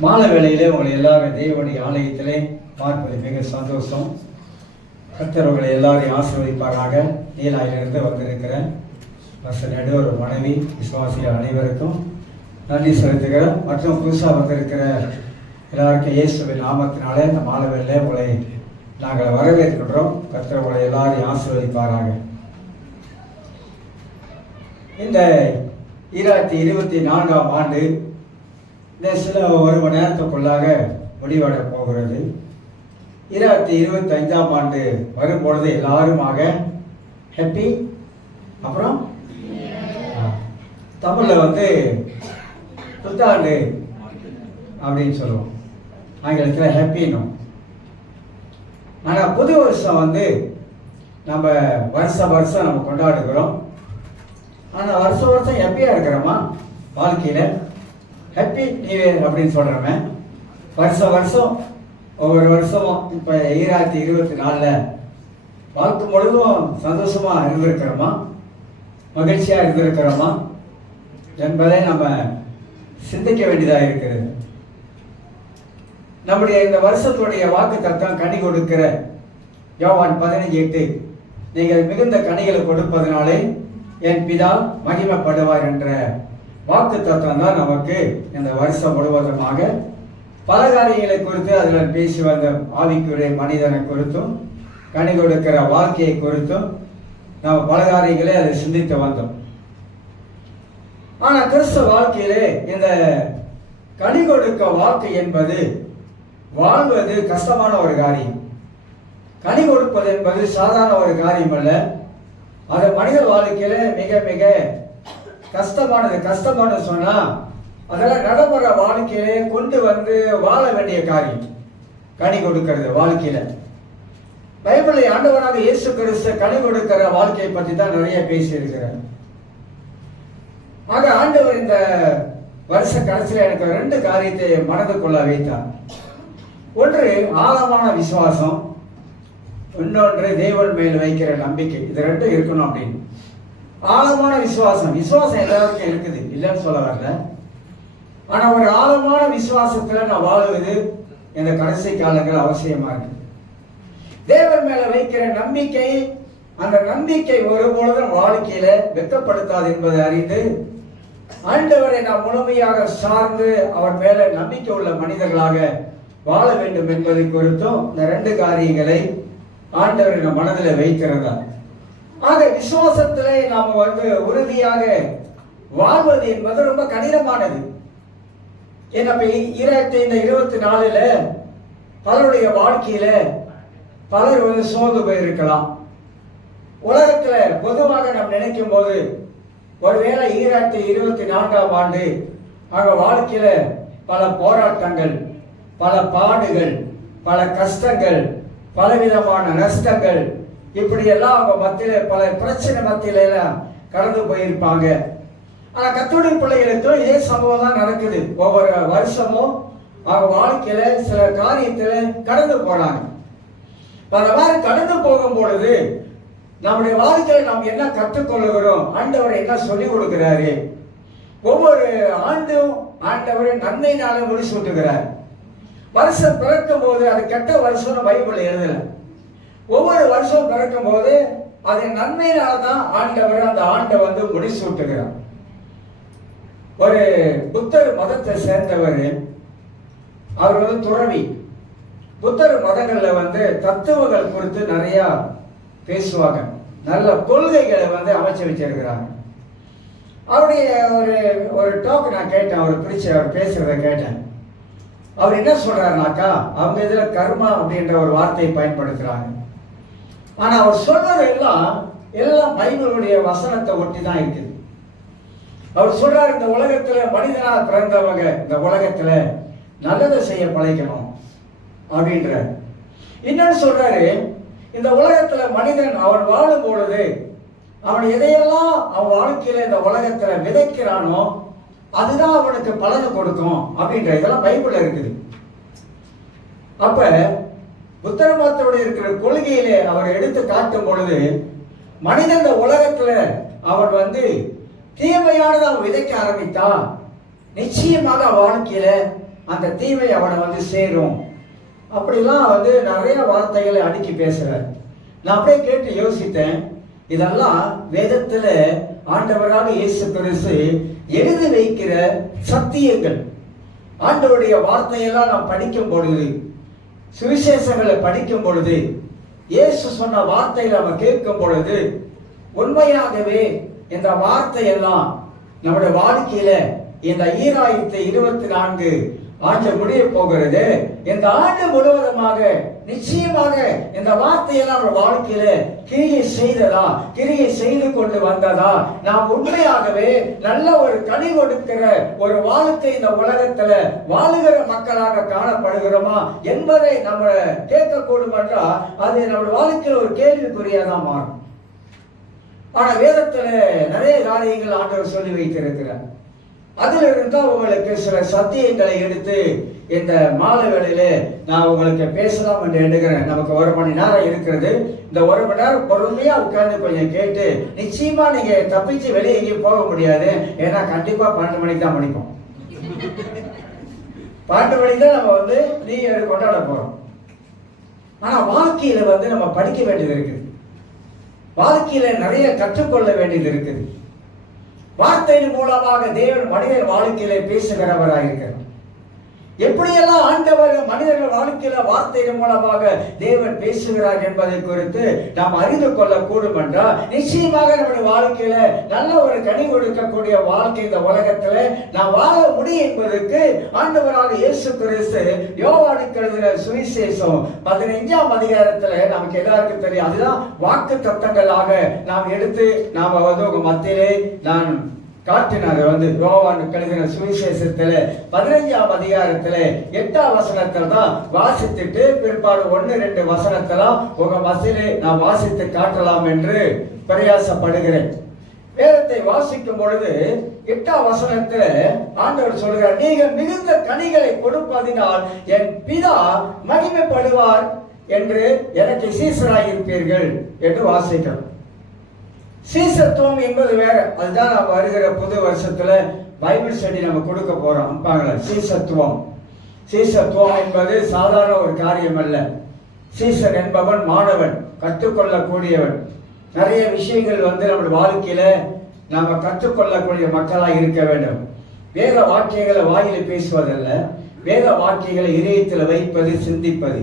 மாலை வேளையிலே உங்களை எல்லாரும் தேவனுடைய ஆலயத்திலே பார்ப்பது மிக சந்தோஷம். கர்த்தர் உங்களை எல்லாரையும் ஆசீர்வதிப்பாராக. நீலாயிலிருந்து வந்திருக்கிறேன் நடுவர் மனைவி விசுவாசிகள் அனைவருக்கும் நன்றி செலுத்துகிறேன். மற்றும் புதுசாக வந்திருக்கிற எல்லாருக்கும் இயேசுவின் நாமத்தினாலே இந்த மாலை வேளையிலே உங்களை நாங்கள் வரவேற்கின்றோம். கர்த்தர் உங்களை எல்லாரையும் ஆசீர்வதிப்பாராக. இந்த 2024ஆம் ஆண்டு இந்த சில ஒரு மணி நேரத்துக்குள்ளாக முடிவட போகிறது. 2025ஆம் ஆண்டு வரும்பொழுது எல்லாருமாக ஹாப்பி, அப்புறம் தமிழில் புத்தாண்டு அப்படின்னு சொல்லுவோம், ஆங்கிலத்தில் ஹாப்பின்னும். ஆனால் புது வருஷம் நம்ம வருஷம் நம்ம கொண்டாடுகிறோம். ஆனால் வருஷம் ஹாப்பியாக இருக்கிறோமா? வாழ்க்கையில் ஹாப்பி நியூ இயர் அப்படின்னு சொல்கிறோமே. வருஷம் ஒவ்வொரு வருஷமும் இப்போ 2024 வாழ்க்கை முழுவதும் சந்தோஷமாக இருந்திருக்கிறோமா, மகிழ்ச்சியாக இருந்திருக்கிறோமா என்பதை நம்ம சிந்திக்க வேண்டியதாக இருக்கிறது. நம்முடைய இந்த வருஷத்துடைய வாக்கு தத்தம் கனி கொடுக்கிற யோவான் 15:8, நீங்கள் மிகுந்த கனிகளை கொடுப்பதனாலே என் பிதா மகிமைப்படுவார் என்ற வாக்கு தத்துவம் தான் நமக்கு இந்த வருஷம் முழுவதுமாக பல காரியங்களை குறித்து அதில் பேசி வந்த ஆவிக்குரிய மனிதனை குறித்தும் கனி கொடுக்கிற வாழ்க்கையை குறித்தும் நாம் பல காரியங்களை அதை சிந்தித்து வந்தோம். ஆனால் கிறிஸ்தவ வாழ்க்கையிலே இந்த கனி கொடுக்க வாழ்க்கை என்பது வாழ்வது கஷ்டமான ஒரு காரியம். கனி கொடுப்பது என்பது சாதாரண ஒரு காரியம் அல்ல. அது மனித வாழ்க்கையில மிக மிக கஷ்டமானது சொன்னா அதெல்லாம் நடைமுறை வாழ்க்கையிலே கொண்டு வாழ வேண்டிய காரியம். கனி கொடுக்கிறது வாழ்க்கையில பைபிளை ஆண்டவராக இயேசு கிறிஸ்து கனி கொடுக்கிற வாழ்க்கையை பற்றி தான் நிறைய பேசி இருக்கிறார். ஆக ஆண்டவர் இந்த வருஷ கடைசியில் எனக்கு 2 காரியத்தை மனதுக்குள்ள வைத்தார். ஒன்று ஆழமான விசுவாசம், இன்னொன்று தேவன் மேல் வைக்கிற நம்பிக்கை. இது 2 இருக்கணும் அப்படின்னு. ஆழமான விசுவாசம் எல்லாருக்கும் இருக்குது, இல்லைன்னு சொல்ல வரல. ஆனா ஒரு ஆழமான விசுவாசத்துல நான் வாழுவது இந்த கடைசி காலங்கள் அவசியமா இருக்கு. தேவன் மேல வைக்கிற நம்பிக்கை, அந்த நம்பிக்கை ஒருபொழுதும் வாழ்க்கையில வெட்கப்படுத்தாது என்பதை அறிந்து ஆண்டவரை நாம் முழுமையாக சார்ந்து அவர் மேல நம்பிக்கை உள்ள மனிதர்களாக வாழ வேண்டும் என்பதை குறித்தும் இந்த 2 காரியங்களை ஆண்டவர் நம் மனதில் வைத்திருந்தார். ஆக விசுவாசத்திலே நாம் உறுதியாக வாழ்வது என்பது ரொம்ப கடினமானது. ஏன்னா 2024 பலருடைய வாழ்க்கையில பலர் சோர்ந்து போயிருக்கலாம். உலகத்துல பொதுவாக நாம் நினைக்கும் போது ஒருவேளை 2024ஆம் ஆண்டு அவங்க வாழ்க்கையில பல போராட்டங்கள், பல பாடுகள், பல கஷ்டங்கள், பலவிதமான நஷ்டங்கள், இப்படி எல்லாம் அவங்க மத்தியில பல பிரச்சனை மத்தியில எல்லாம் கடந்து போயிருப்பாங்க. ஆனா கர்த்தருடைய பிள்ளைகளுக்கும் இதே சம்பவம் தான் நடக்குது. ஒவ்வொரு வருஷமும் அவங்க வாழ்க்கையில சில காரியத்துல கடந்து போறாங்க. அந்த மாதிரி கடந்து போகும் பொழுது நம்முடைய வாழ்க்கையில நாம் என்ன கற்றுக்கொள்ளுகிறோம், ஆண்டவர் என்ன சொல்லிக் கொடுக்கிறாரு. ஒவ்வொரு ஆண்டும் ஆண்டவர் நன்மையினால முடிசூட்டுகிறார். வருஷம் பிறக்கும் போது அது கெட்ட வருஷம் பைபிள் எழுதல. ஒவ்வொரு வருஷம் பிறக்கும் போது அது நன்மையினால தான் ஆண்டவர் அந்த ஆண்டை முடிசூட்டுகிறார். ஒரு புத்தர் மதத்தை சேர்ந்தவர், அவர் துறவி. புத்தர் மதங்கள்ல தத்துவங்கள் குறித்து நிறைய பேசுவாங்க, நல்ல கொள்கைகளை அமைச்சு வச்சிருக்கிறாங்க. அவருடைய ஒரு டாக் நான் கேட்டேன், அவர் பேசுறத கேட்டேன். அவர் என்ன சொல்றாருனாக்கா, அவங்க இதுல கர்மா அப்படின்ற ஒரு வார்த்தையை பயன்படுத்துறாங்க. ஆனா அவர் சொல்றது எல்லாம் பைபிளுடைய வசனத்தை ஒட்டி தான் இருக்குது. அவர் சொல்றாரு, இந்த உலகத்துல மனிதனா பிறந்தவங்க இந்த உலகத்துல நல்லதை செய்ய பழகணும் அப்படின்ற. இன்னொன்னு சொல்றாரு, இந்த உலகத்துல மனிதன் அவன் வாழும் பொழுது அவன் எதையெல்லாம் அவன் வாழ்க்கையில இந்த உலகத்துல விதைக்கிறானோ அதுதான் அவனுக்கு பலனை கொடுக்கும் அப்படின்ற. இதெல்லாம் பைபிள்ல இருக்குது. அப்ப புத்தர மதத்தோடு இருக்கிற கொள்கையிலே அவர் எடுத்து காட்டும் பொழுது மனிதன் இந்த உலகத்துல அவன் தீமையானதை அவன் விதைக்க ஆரம்பித்தான், நிச்சயமாக வாழ்க்கையில அந்த தீமை அவனை வந்து சேரும். அப்படிலாம் வந்து நிறைய வார்த்தைகளை அடுக்கி பேசுறார். நான் அப்படியே கேட்டு யோசித்தேன், இதெல்லாம் வேதத்துல ஆண்டவராக இயேசு கிறிஸ்து எழுதி வைக்கிற சத்தியங்கள். ஆண்டவருடைய வார்த்தையெல்லாம் நாம் படிக்கும் பொழுது, சுவிசேஷங்களை படிக்கும் பொழுது, இயேசு சொன்ன வார்த்தைகளை நம்ம கேட்கும் பொழுது, உண்மையாகவே இந்த வார்த்தையெல்லாம் நம்முடைய வாழ்க்கையில இந்த 2024 ஆண்டு முடிய போகிறது. இந்த ஆண்டு முழுவதுமாக நிச்சயமாக இந்த வார்த்தையெல்லாம் நம்ம வாழ்க்கையில கிரியை செய்ததா, கிரியை செய்து கொண்டு வந்ததா, நாம் உண்மையாகவே நல்ல ஒரு கனி கொடுக்கிற ஒரு வாழ்க்கை இந்த உலகத்துல வாழுகிற மக்களாக காணப்படுகிறோமா என்பதை நம்ம கேட்கக்கூடும் என்றால் அது நம்முடைய வாழ்க்கையில் ஒரு கேள்விக்குறியாதான் மாறும். ஆனா வேதத்துல நிறைய காரியங்கள் ஆண்டவர் சொல்லி வைத்திருக்கிறார். அதுல இருந்தா உங்களுக்கு சில சத்தியங்களை எடுத்து இந்த மாலை வேளையில நான் உங்களுக்கு பேசலாம் என்று எண்ணுகிறேன். நமக்கு 1 மணி நேரம் இருக்கிறது. இந்த 1 மணி நேரம் பொறுமையா உட்கார்ந்து கொஞ்சம் கேட்டு, நிச்சயமா நீங்க தப்பிச்சு வெளியே எங்கேயும் போக முடியாது. ஏன்னா கண்டிப்பா 12 மணிக்கு தான் முடிப்போம். 12 மணிக்கு தான் நம்ம வந்து நீங்க கொண்டாட போறோம். ஆனா வாழ்க்கையில வந்து நம்ம படிக்க வேண்டியது இருக்குது. வாழ்க்கையில நிறைய கற்றுக்கொள்ள வேண்டியது இருக்குது. வார்த்தையின் மூலமாக தேவன் மனிதர் வாழ்க்கையில பேசுகிறவராயிருக்கிறார். எப்படியெல்லாம் ஆண்டவர் மனிதர்கள் வாழ்க்கையில வார்த்தையின் மூலமாக தேவன் பேசுகிறார் என்பதை குறித்து நாம் அறிந்து கொள்ள கூடும் என்றால் நிச்சயமாக நம்முடைய வாழ்க்கையில நல்ல ஒரு கனி கொடுக்கக்கூடிய வாழ்க்கை இந்த உலகத்துல நாம் வாழ முடியும் என்பதற்கு ஆண்டவராக இயேசு கிறிஸ்து யோவானுக்கு எழுதின சுவிசேஷம் 15ஆம் அதிகாரத்துல நமக்கு எல்லாருக்கும் தெரியும். அதுதான் வாக்கு தத்தங்களாக நாம் எடுத்து நாம வந்து உங்க மத்தியிலே நான் காட்டினார். வந்து யோவானுக்கு எழுதின சுவிசேஷத்துல 15ஆம் அதிகாரத்துல 8ஆம் வசனத்துல தான் வாசித்துட்டு பிற்பாடு 1-2 வசனத்தெல்லாம் உங்க மத்தியிலே நான் வாசித்து காட்டலாம் என்று பிரயாசப்படுகிறேன். வேதத்தை வாசிக்கும் பொழுது 8ஆம் வசனத்துல ஆண்டவர் சொல்கிறார், நீங்க மிகுந்த கனிகளை கொடுப்பதினால் என் பிதா மகிமைப்படுவார் என்று எனக்கு சீசராயிருப்பீர்கள் என்று வாசிக்கிறோம். சீசத்துவம் என்பது வேற. அதுதான் நம்ம வருகிற புது வருஷத்துல பைபிள் ஸ்டடி நம்ம கொடுக்க போறோம். சீசத்துவம் என்பது சாதாரண ஒரு காரியம் அல்ல. சீசன் என்பவன் மாணவன், கற்றுக்கொள்ளக்கூடியவன். நிறைய விஷயங்கள் வந்து நம்முடைய வாழ்க்கையில நாம கற்றுக்கொள்ளக்கூடிய மக்களாக இருக்க வேண்டும். வேத வாக்கியங்களை வாயில பேசுவதல்ல, வேத வாக்கியங்களை இதயத்தில் வைப்பது, சிந்திப்பது.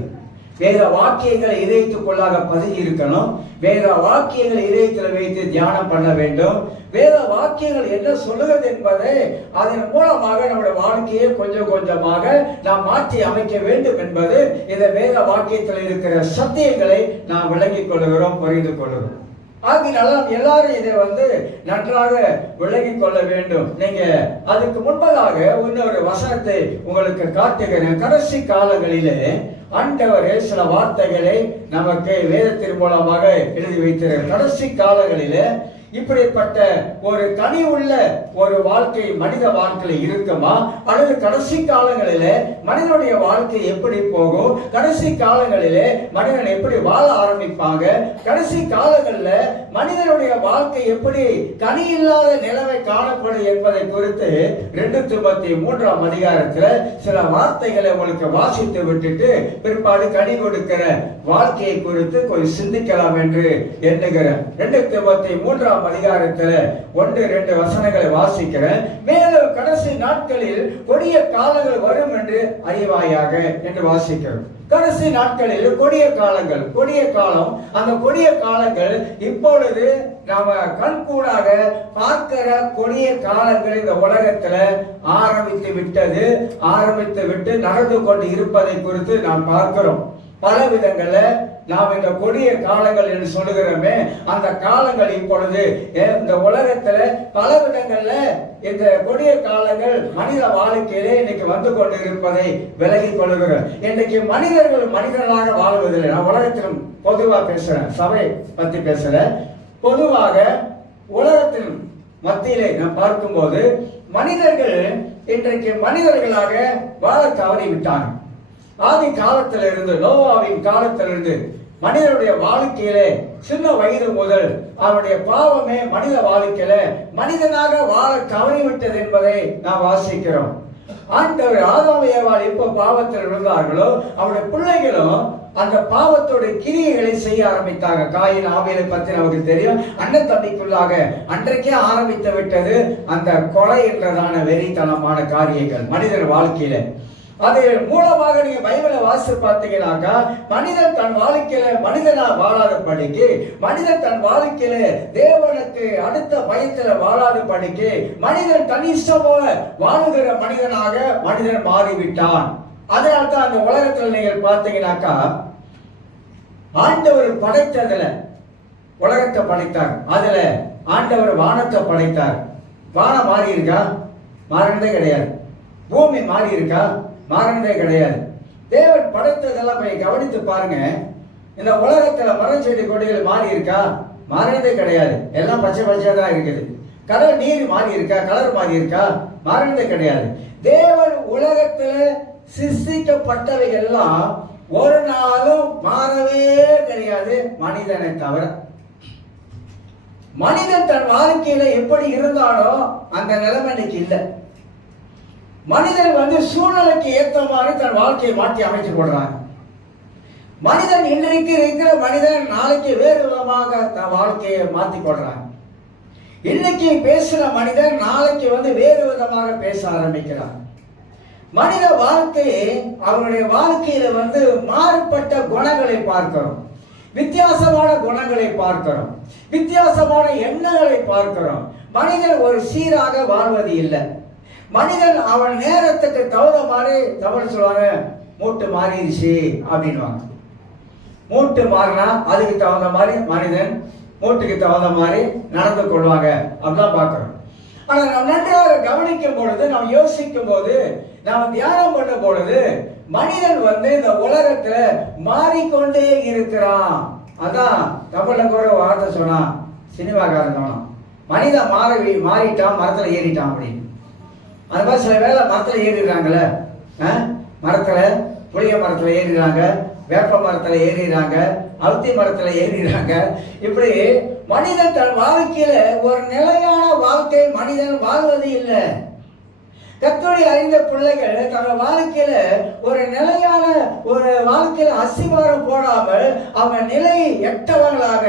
வேத வாக்கியங்களை இதயத்துக்குள்ளாக பதுகி இருக்கணும். வேத வாக்கியங்களை இதயத்தில் வைத்து தியானம் பண்ண வேண்டும். வேத வாக்கியங்கள் என்ன சொல்லுகிறது என்பதை அதன் மூலமாக நம்முடைய வாழ்க்கையை கொஞ்சம் கொஞ்சமாக நாம் மாற்றி அமைக்க வேண்டும் என்பது இந்த வேத வாக்கியத்தில் இருக்கிற சத்தியங்களை நாம் விளங்கிக் கொள்கிறோம், புரிந்து கொள்கிறோம். ஆகினால எல்லாரும் இதை வந்து நன்றாக விளங்கிக் கொள்ள வேண்டும். நீங்க அதுக்கு முன்பதாக இன்னொரு வசனத்தை உங்களுக்கு காட்டுகிறேன். கடைசி காலங்களிலே ஆண்டவர் சில வார்த்தைகளை நமக்கு வேதத்தின் மூலமாக எழுதி வைத்திருக்கிறார். கடைசி காலங்களிலே இப்படிப்பட்ட ஒரு கனி உள்ள ஒரு வாழ்க்கை மனித வாழ்க்கையில் இருக்குமா, அல்லது கடைசி காலங்களிலே மனிதனுடைய வாழ்க்கை எப்படி போகும், கடைசி காலங்களிலே மனிதன் எப்படி வாழ ஆரம்பிப்பாங்க, கடைசி காலங்களில் மனிதனுடைய வாழ்க்கை எப்படி கனி இல்லாத நிலைமை காணப்படும் என்பதை குறித்து 2 தீமோத்தேயு 3ஆம் அதிகாரத்தில் சில வார்த்தைகளை உங்களுக்கு வாசித்து விட்டுட்டு பிற்பாடு கனி கொடுக்கிற வாழ்க்கையை குறித்து கொஞ்சம் சிந்திக்கலாம் என்று எண்ணுகிறேன். 2 தீமோத்தேயு 3ஆம் அதிகாரத்துல 1-2 வசனங்களை வாசிக்கிறேன். மேலும் கடைசி நாட்களில் கொடிய காலங்கள் வரும் என்று அறிவாயாக என்று வாசிக்கிறோம். கடைசி நாட்களில் கொடிய காலங்கள், கொடிய காலம், அந்த கொடிய காலங்கள் இப்பொழுது நாம கண்கூடாக பார்க்கிற கொடிய காலங்கள் இந்த உலகத்துல ஆரம்பித்து விட்டு நடந்து கொண்டு இருப்பதை குறித்து நாம் பார்க்கிறோம். பல விதங்கள்ல நாம் இந்த கொடிய காலங்கள் என்று சொல்லுகிறோமே, அந்த காலங்கள் இப்பொழுது இந்த உலகத்துல பல விதங்கள்ல இந்த கொடிய காலங்கள் மனித வாழ்க்கையிலே இன்னைக்கு வந்து கொண்டு இருப்பதை விலகிக் கொள்ளுகிறோம். இன்னைக்கு மனிதர்கள் மனிதர்களாக வாழ்வதில்லை. நான் உலகத்திலும் பொதுவா பேசுறேன், சபை பத்தி பேசுறேன். பொதுவாக உலகத்தின் மத்தியிலே நான் பார்க்கும்போது மனிதர்கள் இன்றைக்கு மனிதர்களாக வாழ தவறி விட்டாங்க. ஆதி காலத்திலிருந்து, நோவாவின் காலத்திலிருந்து மனிதனுடைய வாழ்க்கையிலே சின்ன வயது முதல் அவனுடைய பாவமே மனித வாழ்க்கையில மனிதனாக வாழ தவறிவிட்டது என்பதை நாம் வாசிக்கிறோம். ஆண்டவர் ஆதாம் ஏவாள் எப்ப பாவத்தில் விழுந்தார்களோ அவருடைய பிள்ளைகளும் அந்த பாவத்தோட கிரியைகளை செய்ய ஆரம்பித்தாங்க. காயின் ஆபேலை பத்தி நமக்கு தெரியும். அண்ணன் தம்பிக்குள்ளாக அன்றைக்கே ஆரம்பித்து விட்டது அந்த கொலை என்றதான வெறித்தனமான காரியங்கள் மனிதர் வாழ்க்கையில. அது மூலமாக நீங்க பைபிளை வாசித்து பார்த்தீங்கன்னாக்கா, மனிதன் தன் வாழ்க்கையில மனிதனா வாழாத படிக்கு, மனிதன் தன் வாழ்க்கையில தேவனுக்கு அடுத்த பயத்துல வாழாத படிக்கு, மனிதன் தனிஷ்டம் போல வாழுகிற மனிதனாக மனிதன் மாறிவிட்டான். அதனால்தான் அந்த உலகத்தில் நீங்கள் பார்த்தீங்கன்னாக்கா, ஆண்டவர் படைத்ததுல உலகத்தை படைத்தார். அதுல ஆண்டவர் வானத்தை படைத்தார். வானம் மாறி இருக்கா? மாறினதே கிடையாது. பூமி மாறி இருக்கா? மாறினதே கிடையாது. தேவன் படைத்ததெல்லாம் போய் கவனித்து பாருங்க. இந்த உலகத்துல மரம் செடி கொடிகள் மாறி இருக்கா? மாறினதே கிடையாது. எல்லாம் பச்சை பச்சையா தான் இருக்குது. கடல் நீர் மாறி இருக்கா? கலர் மாறி இருக்கா? மாறினதே கிடையாது. தேவன் உலகத்துல சிருஷ்டிக்கப்பட்டவைகள் எல்லாம் ஒரு நாளும் மாறவே கிடையாது, மனிதனை தவிர. மனிதன் தன் வாழ்க்கையில எப்படி இருந்தாலோ அந்த நிலைமை இன்னைக்கு இல்லை. மனிதன் சூழ்நிலைக்கு ஏற்ற மாதிரி தன் வாழ்க்கையை மாற்றி அமைச்சு கொள்றாங்க. மனிதன் இன்றைக்கு இருக்கிற மனிதன் நாளைக்கு வேறு விதமாக தன் வாழ்க்கையை மாற்றி கொள்றாங்க. இன்னைக்கு பேசுற மனிதன் நாளைக்கு வேறு விதமாக பேச ஆரம்பிக்கிறான். மனித வாழ்க்கை அவருடைய வாழ்க்கையில மாறுபட்ட குணங்களை பார்க்கிறோம், வித்தியாசமான குணங்களை பார்க்கிறோம், வித்தியாசமான எண்ணங்களை பார்க்கிறோம். மனிதன் ஒரு சீராக வாழ்வது இல்லை. மனிதன் அவன் நேரத்துக்கு தகுந்த மாதிரி தமிழ் சொல்லுவாங்க, மூட்டு மாறிடுச்சு அப்படின்வாங்க. மூட்டு மாறினா அதுக்கு தகுந்த மாதிரி மனிதன் மூட்டுக்கு தகுந்த மாதிரி நடந்து கொள்வாங்க அப்படிதான் பார்க்கிறோம். ஆனா நாம் நன்றாக கவனிக்கும் பொழுது, நாம் யோசிக்கும் போது, நாம் தியானம் பண்ணும் பொழுது, மனிதன் இந்த உலகத்துல மாறிக்கொண்டே இருக்கிறான். அதான் தமிழ்ல கூட வார்த்தை சொன்னான், சினிமாக்காரன் சொன்னான், மனிதன் மாறிட்டான், மரத்துல ஏறிட்டான் அப்படின்னு. அது மாதிரி சில வேலை மரத்துல ஏறிடுறாங்கல்ல, மரத்துல புளிய மரத்துல ஏறிடுறாங்க, வேப்ப மரத்துல ஏறிடுறாங்க, அழுத்தி மரத்துல ஏறிடுறாங்க. இப்படி மனிதன் தன் வாழ்க்கையில ஒரு நிலையான வாழ்க்கை மனிதன் வாழ்வது இல்லை. கர்த்தரை அறிந்த பிள்ளைகள் தன் வாழ்க்கையில ஒரு நிலையான ஒரு வாழ்க்கையில அஸ்திவாரம் போடாமல் அவங்க நிலை எட்டவங்களாக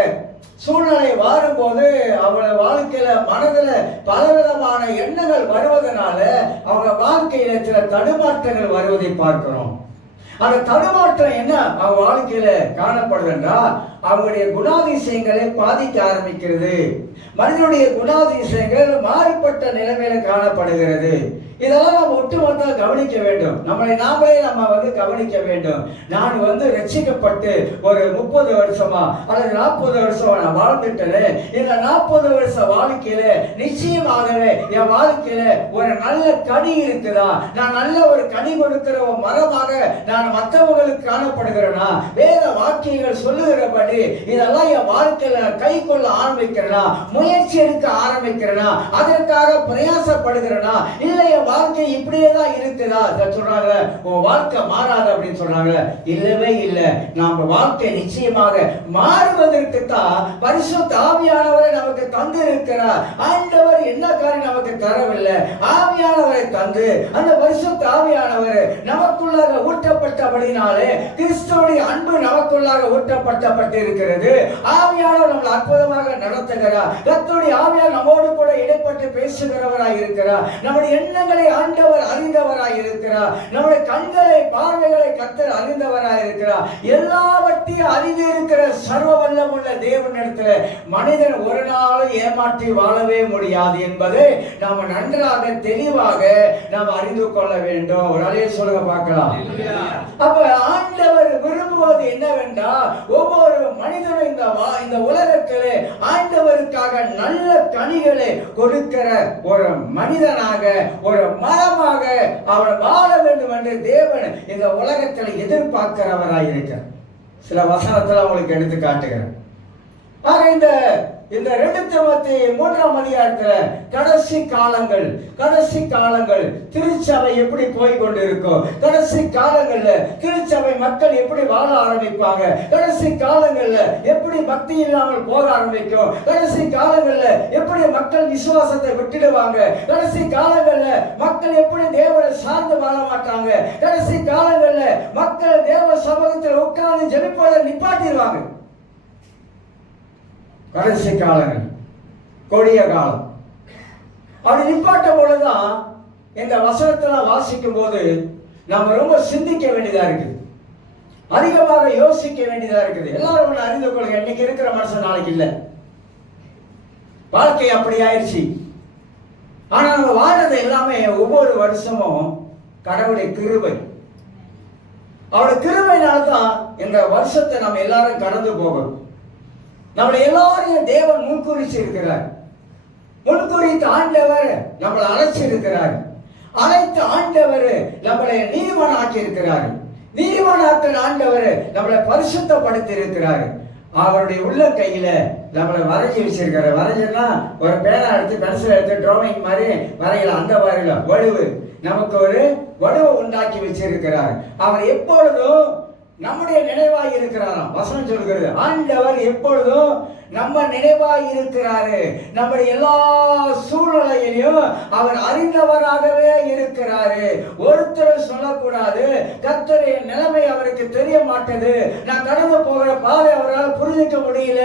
சூழ்நிலை வாரும்போது அவங்க வாழ்க்கையில மனதில் பலவிதமான எண்ணங்கள் வருவதனால அவங்க வாழ்க்கையில சில தடுமாற்றங்கள் வருவதை பார்க்கிறோம். அந்த தடுமாற்றம் என்ன அவங்க வாழ்க்கையில காணப்படுதுன்னா, அவங்களுடைய குணாதிசயங்களை பாதிக்க ஆரம்பிக்கிறது. மனிதனுடைய குணாதிசயங்கள் மாறுபட்ட நிலைமையில காணப்படுகிறது. இதெல்லாம் நம்ம ஒட்டுமொத்தா கவனிக்க வேண்டும். நம்மளை நாமளே நம்ம கவனிக்க வேண்டும். நான் ரட்சிக்கப்பட்டு ஒரு 30 வருஷமா அல்லது 40 வருஷமா நான் வாழ்ந்துட்டேன். இந்த 40 வருஷ வாழ்க்கையில நிச்சயமாகவே என் வாழ்க்கையில ஒரு நல்ல கனி இருக்குதா? நான் நல்ல ஒரு கனி கொடுக்கிற ஒரு மரமாக நான் மற்றவர்களுக்கு காணப்படுகிறேனா? வேத வாக்கியங்கள் சொல்லுகிறபடி இதெல்லாம் என் வாழ்க்கையில கை கொள்ள ஆரம்பிக்கிறேனா? முயற்சி எடுக்க ஆரம்பிக்கிறேனா? அதற்காக பிரயாசப்படுகிறேனா? இல்லை என் வாழ்க்கை இப்படியேதான் இருக்குதா? சொல்றாங்க உன் வாழ்க்கை மாறாது அப்படின்னு சொல்றாங்க. இல்லவே இல்லை. நம்ம வாழ்க்கை நிச்சயமாக மாறுவதற்கு தான் பரிசுத்த ஆவியானவரை நமக்கு தந்து இருக்கிறார். ஆண்டவர் என்ன காரியம் நமக்கு தரவில்லை, ஆவியானவரை தந்து அந்த பரிசுத்த ஆவியானவர் நமக்குள்ளாக ஊற்றப்பட்டபடினாலே கிறிஸ்துவுடைய அன்பு நமக்குள்ளாக ஊற்றப்பட்டு இருக்கிறது. ஆவியானவர் நம்மளை அற்புதமாக நடத்துகிறார். கர்த்தருடைய ஆவியானவர் நம்மோடு கூட இடைப்பட்டு பேசுகிறவராய் இருக்கிறார். நம்முடைய எண்ணங்களை ஆண்டவர் அறிந்தவராய் இருக்கிறார். நம்முடைய கண்களை பார்வைகளை கர்த்தர் அறிந்தவராய் இருக்கிறார். எல்லாவற்றையும் அறிந்து இருக்கிற சர்வ வல்லமுள்ள தேவனிடத்துல மனிதன் ஒரு நாளும் ஏமாற்றி வாழவே முடியாது என்பதை நாம் நன்றாக தெளிவாக நாம் அறிந்து கொள்ள வேண்டும். ஒரு அலையை சொல்லுங்க பார்க்கலாம். அப்ப ஆண்டவர் விரும்புவது என்னவென்றால், ஒவ்வொரு மனிதனும் இந்த உலகத்திலே ஆண்டவருக்காக நல்ல கனிகளை கொடுக்கிற ஒரு மனிதனாக ஒரு மரமாக அவன் வாழ வேண்டும் என்று தேவன் இந்த உலகத்தில் எதிர்பார்க்கிறவராய் இருக்கிறார். சில வசனத்தில் அவங்களுக்கு எடுத்து காட்டுகிறேன். ஆக இந்த 2 தீமோத்தேயு 3ஆம் அதிகாரத்துல கடைசி காலங்கள் திருச்சபை எப்படி போய் கொண்டு இருக்கும், கடைசி காலங்கள்ல திருச்சபை மக்கள் எப்படி வாழ ஆரம்பிப்பாங்க, கடைசி காலங்கள்ல எப்படி பக்தி இல்லாமல் போக ஆரம்பிக்கும், கடைசி காலங்கள்ல எப்படி மக்கள் விசுவாசத்தை விட்டுடுவாங்க, கடைசி காலங்கள்ல மக்கள் எப்படி தேவனை பண்ணிடுவாங்க. கடைசி காலங்கள்ல மக்கள் தேவ சமூகத்தில் உட்கார்ந்து ஜெபிப்பதை நிப்பாட்டிடுவாங்க. கடைசி காலங்கள், கொடிய காலம். அப்படி நிப்பாட்டும் பொழுதுதான் இந்த வசனத்துல வாசிக்கும் போது நாம ரொம்ப சிந்திக்க வேண்டியதா இருக்குது, அதிகமாக யோசிக்க வேண்டியதா இருக்குது. எல்லாரும் ஒன்று அறிந்து கொள்ளுங்க, இன்னைக்கு இருக்கிற மனுஷன் நாளைக்கு இல்லை. வாழ்க்கை அப்படி ஆயிடுச்சு. ஆனா நம்ம வாழ்றது எல்லாமே ஒவ்வொரு வருஷமும் கடவுளுடைய கிருபை. அவருடைய கிருபையினால்தான் இந்த வருஷத்தை நம்ம எல்லாரும் கடந்து போகணும். நம்மளை எல்லாரையும் தேவன் முன்குறிச்சு இருக்கிறார். முன்குறித்த ஆண்டவர் நம்மளை அழைச்சிருக்கிறார். அழைத்த ஆண்டவர் நம்மளை நீதிமானாக்கி இருக்கிறார். நீதிமானாக்கிற ஆண்டவர் நம்மளை பரிசுத்தப்படுத்தி இருக்கிறார். அவருடைய உள்ள கையில நம்மளை வரைஞ்சி வச்சிருக்காரு. வரைஞ்சா ஒரு பேனா எடுத்து பென்சில் எடுத்து டிராயிங் மாதிரி வரையல, அந்த வரையில வடுவு நமக்கு ஒரு வடுவை உண்டாக்கி வச்சிருக்கிறார். அவர் எப்பொழுதும் நம்முடைய நினைவாய் இருக்கிறாராம். வசனம் சொல்கிறது, ஆண்டவர் எப்பொழுதும் நம்ம நினைவாய் இருக்கிறாரு. நம்முடைய எல்லா சூழ்நிலையிலையும் அவர் அறிந்தவராகவே இருக்கிறாரு. ஒருத்தர் சொல்லக்கூடாது கர்த்தருடைய நிலைமை அவருக்கு தெரிய மாட்டேது, நான் கடந்து போகிற பாதை அவரால் புரிஞ்சிக்க முடியல,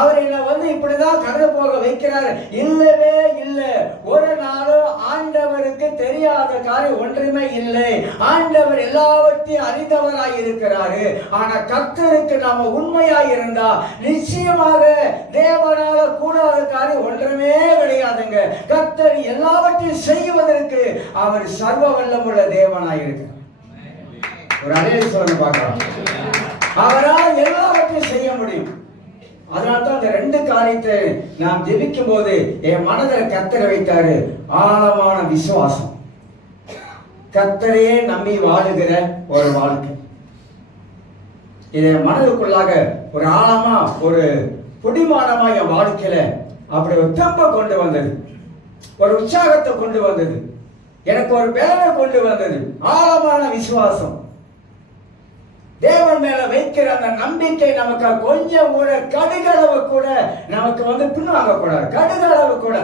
அவர் என்ன இப்படிதான் கடந்து போக வைக்கிறார். இல்லவே இல்லை. ஒரு நாளும் ஆண்டவருக்கு தெரியாத காரியம் ஒன்றுமே இல்லை. ஆண்டவர் எல்லாவற்றையும் அறிந்தவராய் இருக்கிறாரு. ஆனா கர்த்தருக்கு நாம உண்மையாய் இருந்தா நிச்சயமாக தேவனால கூடாத காரியம் ஒன்றுமே கிடையாதுங்க. கர்த்தர் எல்லாவற்றையும் செய்வதற்கு அவர் சர்வ வல்லமுள்ள தேவனாய் இருக்கிறார். ஒரு அடையை சொல்ல பார்க்கலாம், அவரால் எல்லாவற்றையும் செய்ய முடியும். அதனால்தான் அந்த ரெண்டு காரியத்தை நாம் ஜெபிக்கும் போது என் மனதில் கர்த்தரை வைத்தாரு, ஆழமான விசுவாசம். கர்த்தரையே நம்பி வாழுகிற ஒரு வாழ்க்கை. இதை மனதுக்குள்ளாக ஒரு ஆழமா ஒரு புடிமானமா என் வாழ்க்கையில அப்படி ஒரு தெம்பை கொண்டு வந்தது, ஒரு உற்சாகத்தை கொண்டு வந்தது, எனக்கு ஒரு பலனை கொண்டு வந்தது. ஆழமான விசுவாசம், தேவன் மேல வைக்கிற அந்த நம்பிக்கை நமக்கு கொஞ்சம் கூட கடுகளவு கூட நமக்கு பின்வாங்க கூடாது. கடுகளவு கூட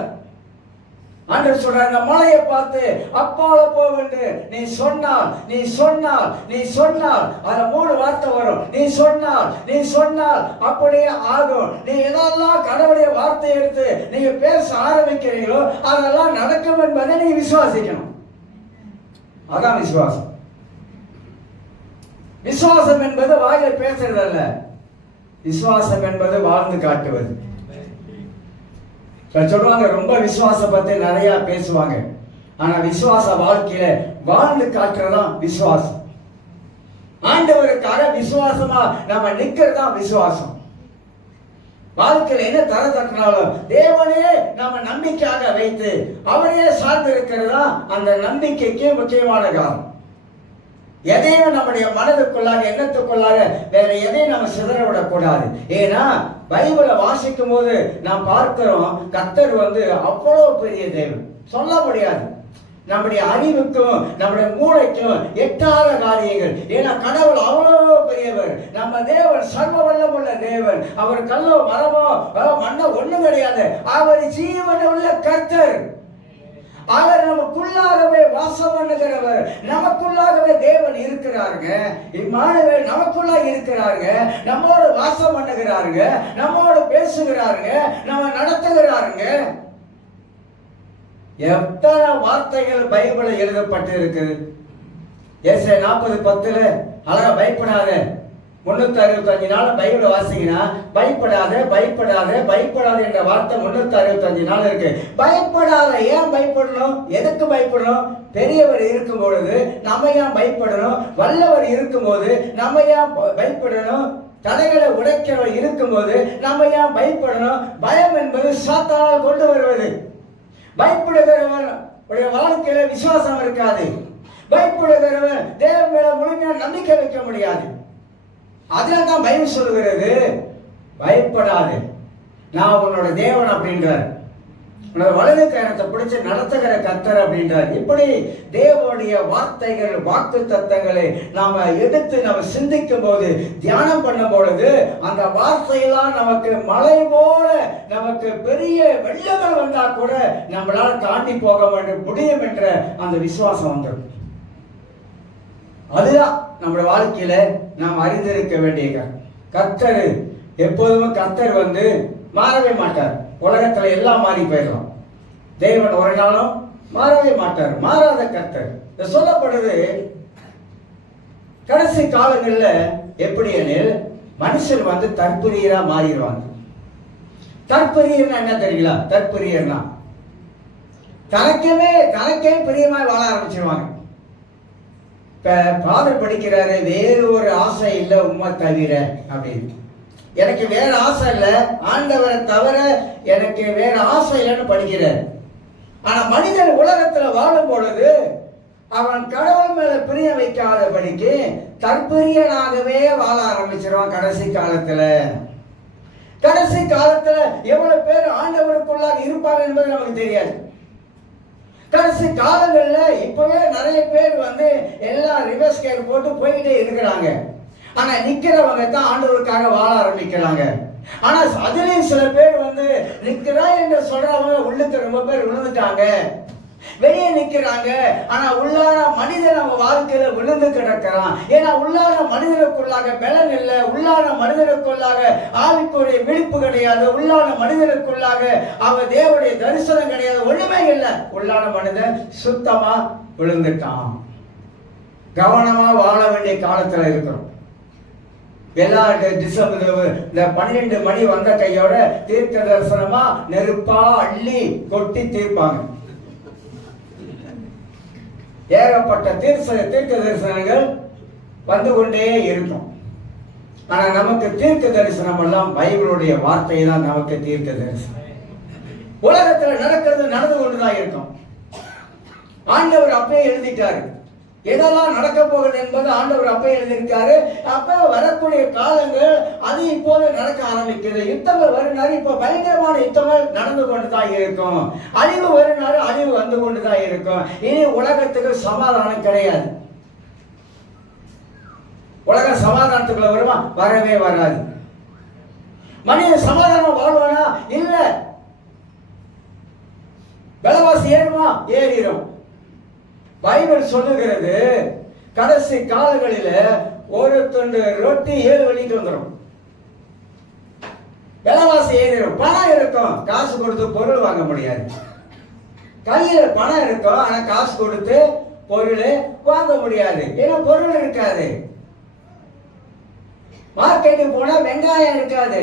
ஆண்டவர் சொல்றார், அந்த மலையை பார்த்து அப்பால போவென்று நீ சொன்னால் நீ சொன்னால் நீ சொன்னால் அதுல 3 வார்த்தை வரும். நீ சொன்னால் நீ சொன்னால் அப்படியே ஆகும். நீ எதெல்லாம் கடவுளுடைய வார்த்தை எடுத்து நீங்க பேச ஆரம்பிக்கிறீங்களோ அதெல்லாம் நடக்கும் என்பதை நீ விசுவாசிக்கணும். அதான் விசுவாசம். விசுவாசம் என்பது வாயில் பேசுறது அல்ல, விசுவாசம் என்பது வாழ்ந்து காட்டுவது. சொல்லுவாங்க ரொம்ப விசுவாசம் பத்தி நிறைய பேசுவாங்க, ஆனா விசுவாச வாழ்க்கையில வாழ்ந்து காட்டுறதுதான் விசுவாசம். ஆண்டவருக்காக விசுவாசமா நம்ம நிக்கிறதா விசுவாசம். வாழ்க்கையில என்ன தர தட்டினாலும் தேவனே நம்ம நம்பிக்கையாக வைத்து அவரையே சார்ந்து இருக்கிறதா அந்த நம்பிக்கைக்கு முக்கியமான காரணம். எதையும் நம்முடைய மனதுக்குள்ளாக எண்ணத்துக்குள்ளாக வேற எதையும் நம்ம சிதற விடக்கூடாது. ஏன்னா பைபிளை வாசிக்கும் போது நாம் பார்க்கிறோம், கர்த்தர் அவ்வளவு பெரிய தேவன், சொல்ல முடியாது. நம்முடைய அறிவுக்கும் நம்முடைய மூளைக்கும் எட்டாத காரியங்கள். ஏன்னா கடவுள் அவ்வளவு பெரியவர். நம்ம தேவன் சர்வ வல்லமுள்ள தேவன். அவர் கல்லோ மரமோ மண்ணோ ஒண்ணும் கிடையாது. அவர் ஜீவன் உள்ள கர்த்தர். அவர் நமக்குள்ளாகவே வாசம் பண்ணுகிறவர். நமக்குள்ளாகவே தேவன் இருக்கிறாருங்க. இம்மானுவேல் நமக்குள்ளாக இருக்கிறாருங்க. நம்மோடு வாசம் பண்ணுகிறாருங்க, நம்மோடு பேசுகிறாருங்க, நம்ம நடத்துகிறாருங்க. எத்தனை வார்த்தைகள் பைபிளில் எழுதப்பட்டு இருக்குது. ஏசாயா 40:10 அழகா பயப்படாத. 365 நாள் பைபிளை வாசிங்கன்னா பயப்படாத பயப்படாத பயப்படாத என்ற வார்த்தை 365 நாள் இருக்கு. பயப்படாத. ஏன் பயப்படணும்? எதுக்கு பயப்படணும்? பெரியவர் இருக்கும் பொழுது நம்ம ஏன் பயப்படணும்? வல்லவர் இருக்கும் போது நம்ம ஏன் பயப்படணும்? தடைகளை உடைக்கிறவர் இருக்கும் போது நம்ம ஏன் பயப்படணும்? பயம் என்பது சாத்தானால் கொண்டு வருவது. பயப்படுகிறவன் வாழ்க்கையில விசுவாசம் இருக்காது. பயப்படுகிறவன் தேவன் மேல முழுமையான நம்பிக்கை வைக்க முடியாது. அதனால தான் பைபிள் சொல்லுகிறது, பயப்படாது, நான் உன்னோட தேவன் அப்படின்றார். உன்னோட வலது கரத்தை பிடிச்சு நடத்துகிற கர்த்தர் அப்படின்றார். இப்படி தேவனுடைய வார்த்தைகள் வாக்கு தத்தங்களை நாம எடுத்து நம்ம சிந்திக்கும் போது தியானம் பண்ணும் பொழுது அந்த வார்த்தையெல்லாம் நமக்கு மலை போல நமக்கு பெரிய வெள்ளங்கள் வந்தா கூட நம்மளால தாண்டி போக முடியும் என்ற அந்த விசுவாசம் வந்துடும். அதுதான் நம்முடைய வாழ்க்கையில நாம் அறிந்திருக்க வேண்டிய கர்த்தர். எப்போதுமே கர்த்தர் மாறவே மாட்டார். உலகத்துல எல்லாம் மாறி போயிடலாம், தேவன் ஒரு நாளும் மாறவே மாட்டார். மாறாத கர்த்தர். இது சொல்லப்படுது கடைசி காலங்கள்ல எப்படி எனில் மனுஷன் தற்புரியரா மாறிடுவாங்க. தற்புரியர்னா என்ன தெரியல? தற்புரியர்னா தனக்கே பிரியமாய் வாழ ஆரம்பிச்சிருவாங்க. இப்ப ஃபாதர் படிக்கிறாரு, வேறு ஒரு ஆசை இல்லை உண்மை தவிர அப்படின்னு. எனக்கு வேற ஆசை இல்லை, ஆண்டவரை தவிர எனக்கு வேற ஆசை இல்லைன்னு படிக்கிறார். ஆனா மனிதன் உலகத்துல வாழும் பொழுது அவன் கடவுள் மேல பிரிய வைக்காதபடிக்கு தற்பெரியனாகவே வாழ ஆரம்பிச்சிருவான். கடைசி காலத்துல எவ்வளவு பேர் ஆண்டவருக்குள்ளாக இருப்பாங்க என்பது நமக்கு தெரியாது. கடைசி காலங்கள்ல இப்பவே நிறைய பேர் எல்லாம் ரிவர்ஸ் கேர் போட்டு போய்கிட்டே இருக்கிறாங்க. ஆனா நிக்கிறவங்க தான் ஆண்டவருக்காக வாழ ஆரம்பிக்கிறாங்க. ஆனா அதுலயும் சில பேர் நிக்கிறா என்று சொல்றவங்க உள்ளுக்கு ரொம்ப பேர் விழுந்துட்டாங்க, வெளியே நிக்கிறாங்க. ஆனா உள்ளான மனிதன் அவங்க வாழ்க்கையில விழுந்து கிடக்கிறான். ஏன்னா உள்ளான மனிதனுக்குள்ளாக பலன் இல்லை, உள்ளான மனிதனுக்குள்ளாக ஆவிக்குரிய விழிப்பு கிடையாது, உள்ளான மனிதனுக்குள்ளாக அவன் தேவனுடைய தரிசனம் கிடையாது, ஒண்ணுமே இல்லை. உள்ளான மனிதன் சுத்தமா விழுந்துட்டான். கவனமா வாழ வேண்டிய காலத்துல இருக்கிறோம். எல்லா டிசம்பர் இந்த 12 மணி வந்த கையோட தீர்க்க தரிசனமா நெருப்பா அள்ளி கொட்டி தீர்ப்பாங்க. ஏகப்பட்ட தீர்க்க தரிசனங்கள் வந்து கொண்டே இருக்கும். ஆனா நமக்கு தீர்க்க தரிசனம் எல்லாம் பைபிளுடைய வார்த்தை தான் நமக்கு தீர்க்க தரிசனம். உலகத்துல நடக்கிறது நடந்து கொண்டுதான் இருக்கும். ஆண்டவர் அப்பயே எழுதிட்டாரு, எதெல்லாம் நடக்க போகுது என்பது ஆண்டவர் அப்ப எழுதியிருக்காரு. அப்ப வரக்கூடிய காலங்கள் அது இப்போது நடக்க ஆரம்பிக்குது. யுத்தங்கள் வருனாரு, இப்ப பயங்கரமான யுத்தங்கள் நடந்து கொண்டுதான் இருக்கும். அழிவு வருனாரு, அழிவு வந்து கொண்டுதான் இருக்கும். இனி உலகத்துக்கு சமாதானம் கிடையாது. உலக சமாதானத்துக்குள்ள வருமா? வரவே வராது. மனிதன் சமாதானம் வாழ்வானா? இல்ல. விலைவாசி ஏறுமா? ஏறிடும். பைபிள் சொல்லுகிறது கடைசி காலங்களில ஒரு துண்டு ரொட்டி 7 வெள்ளிக்கு வந்துடும். விலைவாசி ஏறிடும். பணம் இருக்கும், காசு கொடுத்து பொருள் வாங்க முடியாது. கையில பணம் இருக்கும், ஆனா காசு கொடுத்து பொருள் வாங்க முடியாது. ஏன்னா பொருள் இருக்காது. மார்க்கெட்டுக்கு போனா வெங்காயம் இருக்காது.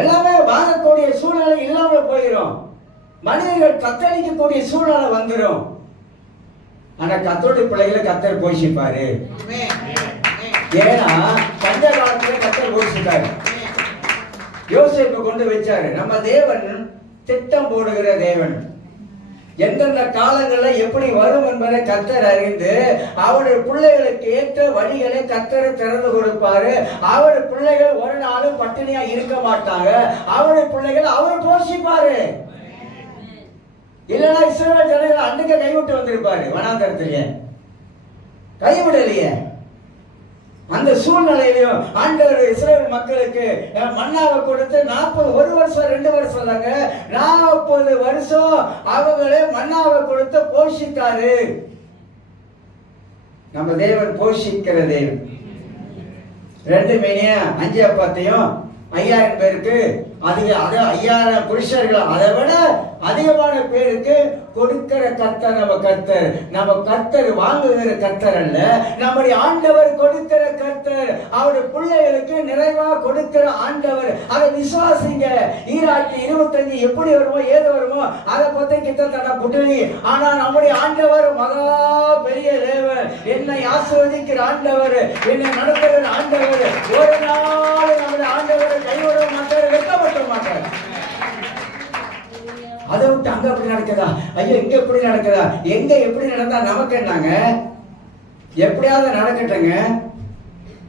எல்லாமே வாங்கக்கூடிய சூழ்நிலை இல்லாமல் போயிடும். மனிதர்கள் தத்தளிக்கக்கூடிய சூழ்நிலை வந்துடும். ஆனா கத்தோடைய பிள்ளைகளை கத்தர் போஷிப்பாரு. ஏன்னா பஞ்ச காலத்துல கத்தர் போஷிப்பாரு. யோசேப்பை கொண்டு வச்சாரு. நம்ம தேவன் திட்டம் போடுகிற தேவன். எந்தெந்த காலங்கள்ல எப்படி வரும் என்பதை கத்தர் அறிந்து அவருடைய பிள்ளைகளுக்கு ஏற்ற வழிகளை கத்தர் திறந்து கொடுப்பாரு. அவருடைய பிள்ளைகள் ஒரு நாளும் பட்டினியா இருக்க மாட்டாங்க. அவருடைய பிள்ளைகள் அவர் போஷிப்பாரு. இல்லைன்னா இஸ்ரவேல் ஜனங்கள் அன்றைக்கு கைவிட்டு வந்திருப்பாரு. வனாந்தரத்திலேயே கைவிடலையே. அந்த சூழ்நிலையிலையும் ஆண்டவர் இஸ்ரவேல் மக்களுக்கு மன்னாவை கொடுத்து 1 வருஷம் 2 வருஷம் தாங்க, 40 வருஷம் அவங்களே மன்னாவை கொடுத்து போஷித்தாரு. நம்ம தேவன் போஷிக்கிற தேவன். 2 மீனைய 5 அப்பத்தையும் 5000 பேருக்கு அதிக 5000 புருஷர்கள் அதை விட அதிகமான பேருக்கு கொடுக்கிற கர்த்தர் நம்ம கர்த்தர். நம்ம கர்த்தர் வாங்குகிற கர்த்தர் அல்ல, நம்முடைய ஆண்டவர் கொடுக்கிற கர்த்தர். அவருடைய பிள்ளைகளுக்கு நிறைவா கொடுக்கிற ஆண்டவர். அதை விசுவாசிங்க. ஈராக்கி 25 எப்படி வருமோ ஏது வருமோ அதை பத்தி கிட்டத்தட்ட புட்டலி. ஆனா நம்முடைய ஆண்டவர் மகா பெரிய தேவன். என்னை ஆசீர்வதிக்கிற ஆண்டவர், என்னை நடத்துகிற ஆண்டவர். ஒரு நாள் நம்முடைய ஆண்டவரை கைவிட மாட்டார், வெட்கப்பட மாட்டார். அதை விட்டு அங்க எப்படி நடக்குதா, ஐயோ இங்க எப்படி நடக்குதா, எங்க எப்படி நடந்தா நமக்கு என்னங்க? எப்படியாவது நடக்கட்டுங்க.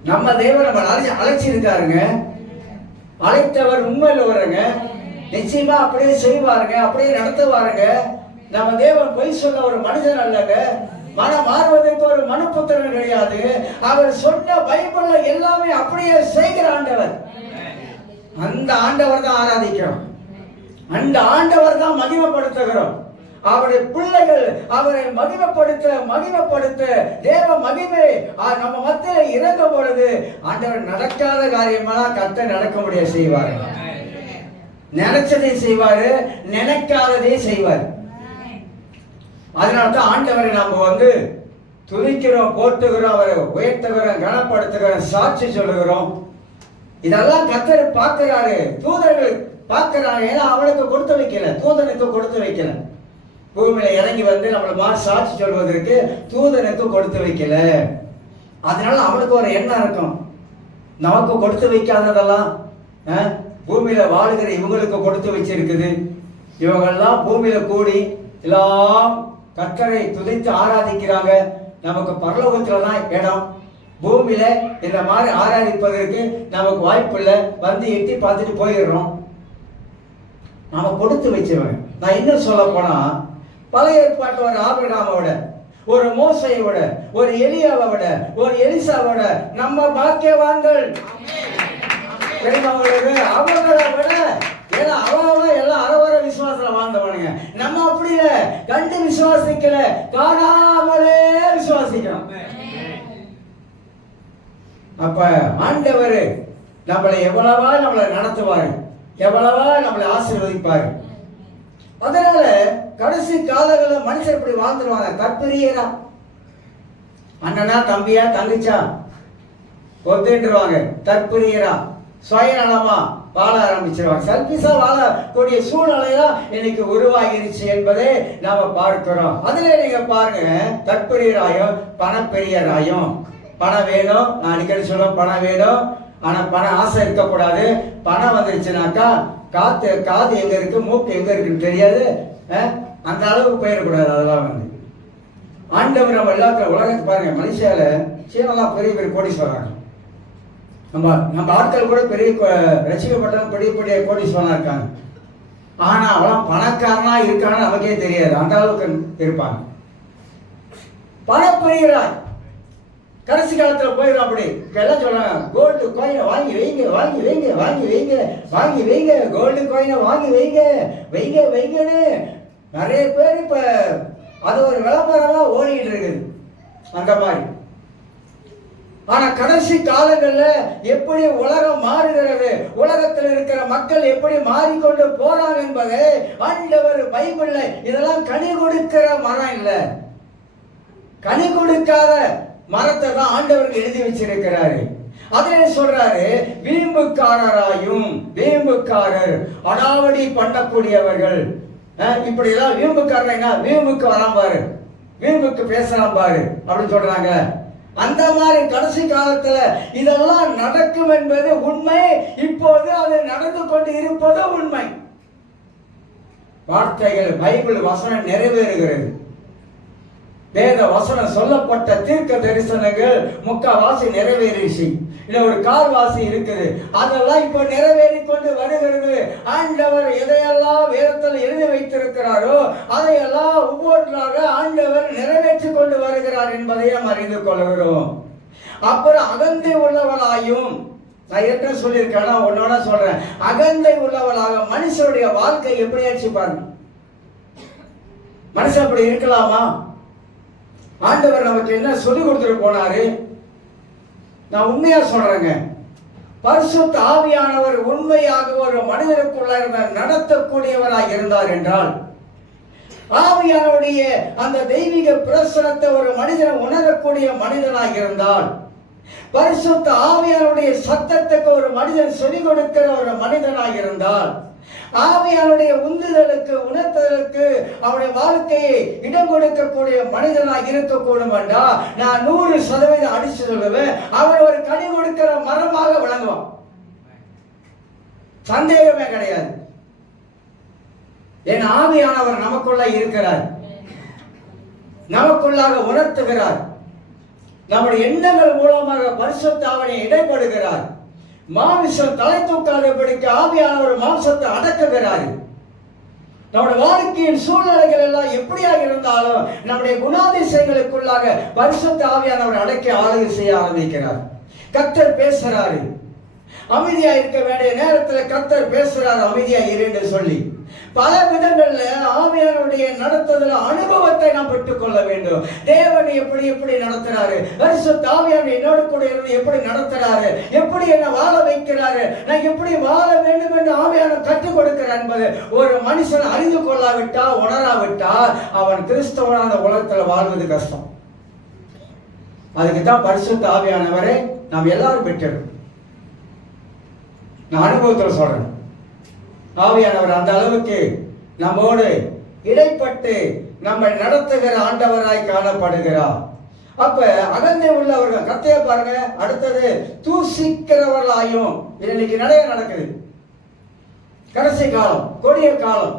நம்ம தேவன் நம்ம அழைச்சிருக்காருங்க. அழைத்தவர் உண்மையில் வருங்க, நிச்சயமா அப்படியே செய்வாருங்க, அப்படியே நடத்துவாருங்க. நம்ம தேவன் பொய் சொல்ல ஒரு மனிதன் அல்லங்க. மனம் மாறுவதற்கு ஒரு மனுப்புத்திரன் கிடையாது. அவர் சொன்ன பைபிள்ல எல்லாமே அப்படியே செய்கிற ஆண்டவர். அந்த ஆண்டவர் தான் ஆராதிக்கிறோம், அந்த ஆண்டவர் தான் மகிமைப்படுத்துகிறோம். அவருடைய பிள்ளைகள் அவரை மகிமைப்படுத்த தேவ மகிமை நம்ம மத்தியில இறங்கும் பொழுது ஆண்டவர் நடக்காத காரியமெல்லாம் கர்த்தர் நடக்க முடிய செய்வார். நினைச்சதை செய்வாரு, நினைக்காததை செய்வார். அதனால்தான் ஆண்டவரை நாம துதிக்கிறோம், போற்றுகிறோம், அவரை உயர்த்துகிறோம், கனப்படுத்துகிறோம், சாட்சி சொல்லுகிறோம். இதெல்லாம் கர்த்தர் பார்க்கிறாரு, தூதர்கள் பார்க்கிறாங்க. ஏன்னா அவனுக்கு கொடுத்து வைக்கல, தூதனுக்கு கொடுத்து வைக்கல. பூமியில இறங்கி நம்மள சாட்சி சொல்வதற்கு தூதனுக்கு கொடுத்து வைக்கல. அதனால அவனுக்கு ஒரு எண்ணம் இருக்கும், நமக்கு கொடுத்து வைக்காததெல்லாம் பூமியில வாழுகிற இவங்களுக்கு கொடுத்து வச்சிருக்குது. இவங்கெல்லாம் பூமியில கூடி எல்லாம் கர்த்தரை துதித்து ஆராதிக்கிறாங்க. நமக்கு பரலோகத்துலதான் இடம். பூமியில இந்த மாதிரி ஆராதிப்பதற்கு நமக்கு வாய்ப்பு இல்லை. எட்டி பார்த்துட்டு போயிடுறோம். நாம கொடுத்து வச்சவங்க. நான் இன்னும் சொல்ல போனா, பழைய ஏற்பாட்டு ஒரு ஆபிரகாமோட, ஒரு மோசையோட, ஒரு எலியாவோட, ஒரு எலிசாவோட நம்ம பாக்கியவான்கள். அவங்களை விட ஏன்னா அவங்க எல்லாம் அறவர விசுவாசத்துல வாழ்ந்தவனுங்க. நம்ம அப்படி இல்ல, கண்டு விசுவாசிக்கல, காணாமலே விசுவாசிக்கிறோம். அப்ப ஆண்டவர் நம்மளை எவ்வளவா நம்மளை நடத்துவாரு, எவ்வளவா நம்மளை ஆசீர்வதிப்பாரு. அதனால கடைசி காலங்களில் மனுஷன் இப்படி வாழ்ந்துருவாங்க. கற்பிரியரா, அண்ணனா, தம்பியா, தங்கச்சா ஒத்துருவாங்க. தற்பிரியரா, சுயநலமா வாழ ஆரம்பிச்சிருவாங்க. செல்பிஷா வாழக்கூடிய சூழ்நிலையா இன்னைக்கு உருவாகிருச்சு என்பதை நாம பார்க்கிறோம். அதுல நீங்க பாருங்க, தற்பிரியராயும் பணப்பிரியராயும். பணம் வேணும், நான் அடிக்கடி சொல்லுவேன், பணம் வேணும். ஆனா பண ஆசை இருக்கக்கூடாது. பணம் வந்துருச்சுனாக்கா காது எங்க இருக்கு, மூக்கு எங்க இருக்குன்னு தெரியாது. அந்த அளவுக்கு போயிடக்கூடாது. அதெல்லாம் ஆண்டவர் நம்ம எல்லாத்துல உலகத்தை பாருங்க, மனுஷால சீனெல்லாம் பெரிய பெரிய கோடீஸ்வரன். நம்ம ஆட்கள் கூட பெரிய ரசிக்கப்பட்டவங்க பெரிய பெரிய கோடீஸ்வரனா இருக்காங்க. ஆனா அவெல்லாம் பணக்காரனா இருக்கான்னு நமக்கே தெரியாது. அந்த அளவுக்கு இருப்பாங்க. பணப்பிரியராய் கடைசி காலத்துல போயிடும். அப்படி எல்லாம் சொல்றாங்க, கோல்டு காயினை வாங்கி வைங்க, வாங்கி வைங்க, வாங்கி வைங்க, வாங்கி வைங்க, கோல்டு காயினை வாங்கி வைங்க, வைங்க வைங்கன்னு நிறைய பேர் இப்ப அது ஒரு விளம்பரமா ஓடிட்டு இருக்குது. அந்த மாதிரி. ஆனா கடைசி காலங்கள்ல எப்படி உலகம் மாறுகிறது, உலகத்தில் இருக்கிற மக்கள் எப்படி மாறிக்கொண்டு போறாங்க என்பதை ஆண்டவர் பைபிள்ல இதெல்லாம் கனி கொடுக்கிற மரம் இல்ல, கனி கொடுக்காத மரத்தை தான் ஆண்டவருக்கு எழுதி வச்சிருக்கிறாரு. அதுல சொல்றாரு, வீம்புக்காரராயும், வீம்புக்காரர் அடாவடி பண்ணக்கூடியவர்கள். இப்படி எல்லாம் வீம்புக்காரனா, வீம்புக்கு வராம பாரு, வீம்புக்கு பேசலாம் பாரு அப்படின்னு சொல்றாங்க. அந்த மாதிரி கடைசி காலத்துல இதெல்லாம் நடக்கும் என்பது உண்மை. இப்போது அது நடந்து கொண்டு இருப்பது உண்மை. வார்த்தைகள், பைபிள் வசனம் நிறைவேறுகிறது. வேத வசனம் சொல்லப்பட்ட தீர்க்க தரிசனங்கள் முக்காவாசி நிறைவேறிச்சு. இல்ல ஒரு கால்வாசி இருக்குது. அதெல்லாம் இப்ப நிறைவேறி கொண்டு வருகிறது. ஆண்டவர் எதையெல்லாம் வேதத்தில் எழுதி வைத்திருக்கிறாரோ அதையெல்லாம் ஒவ்வொன்றாக ஆண்டவர் நிறைவேற்றி கொண்டு வருகிறார் என்பதை நாம் அறிந்து கொள்கிறோம். அப்புறம் அகந்தை உள்ளவளாயும், நான் ஏற்கனவே சொல்லியிருக்கேன், உன்னோட சொல்றேன், அகந்தை உள்ளவளாக மனுஷனுடைய வாழ்க்கை எப்படி ஆச்சு பாருங்க. மனுஷன் அப்படி இருக்கலாமா? ஆண்டவர் நமக்கு என்ன சொல்லி கொடுத்துட்டு போனாரு? நான் உண்மையா சொல்றேங்க, பரிசுத்த ஆவியானவர் உண்மையாக ஒரு மனிதனுக்குள்ள இருந்த நடத்தக்கூடியவராக இருந்தார் என்றால், ஆவியானுடைய அந்த தெய்வீக பிரசனத்தை ஒரு மனிதனை உணரக்கூடிய மனிதனாக இருந்தால், பரிசுத்த ஆவியானுடைய சத்தத்துக்கு ஒரு மனிதன் சொல்லி கொடுக்கிற ஒரு மனிதனாக இருந்தால், ஆவியானுடைய உந்துதலுக்கு உணர்த்தலுக்கு அவனுடைய வாழ்க்கையை இடம் கொடுக்கக்கூடிய மனிதனாக இருக்கக்கூடும் என்றா நான் 100% அடிச்சு சொல்லுவேன், அவன் ஒரு கனி கொடுக்கிற மரமாக விளங்குவான். சந்தேகமே கிடையாது. என் ஆவியானவர் நமக்குள்ள இருக்கிறார், நமக்குள்ளாக உணர்த்துகிறார், நம்முடைய எண்ணங்கள் மூலமாக பரிசுத்த ஆவியை இடைப்படுகிறார். மாமிசம் தலை தூக்காதபடிக்கு ஆவியானவர் மாம்சத்தை அடக்குகிறார். நம்முடைய வாழ்க்கையின் சூழ்நிலைகள் எல்லாம் எப்படியாக இருந்தாலும் நம்முடைய குணாதிசயங்களுக்குள்ளாக பரிசுத்த ஆவியானவர் அடக்கி ஆளுகை செய்ய ஆரம்பிக்கிறார். கர்த்தர் பேசுறாரு, அமைதியா இருக்க வேண்டிய நேரத்தில் கர்த்தர் பேசுறாரு, அமைதியா இரு என்று சொல்லி. பல விதங்கள்ல ஆவியானவருடைய நடத்துதல அனுபவத்தை நாம் பெற்றுக்கொள்ள வேண்டும். தேவன் எப்படி எப்படி நடத்துறாரு, பரிசுத்த ஆவியானவர் என்னோடு கூட இருந்து எப்படி நடத்துறாரு, எப்படி என்ன வாழ வைக்கிறாரு, நான் எப்படி வாழ வேண்டும் என்று ஆவியானவர் கற்றுக் கொடுக்கிறார் என்பது ஒரு மனுஷன் அறிந்து கொள்ளாவிட்டா, உணராவிட்டால் அவன் கிறிஸ்தவனான உலகத்தில் வாழ்வது கஷ்டம். அதுக்கு தான் பரிசுத்த ஆவியானவரை நாம் எல்லாரும் பெற்றிருக்கோம். நான் அனுபவத்தில் சொல்றேன். ஆவியானவர் அந்த அளவுக்கு நம்மோடு இடைப்பட்டு நம்மை நடத்துகிற ஆண்டவராய் காணப்படுகிறார். அப்ப அகந்தை உள்ளவர்கள் கத்தைய பாருங்க. அடுத்தது தூசிக்கிறவர்களாயும் இன்னைக்கு நிறைய நடக்குது. கடைசி காலம், கொடிய காலம்,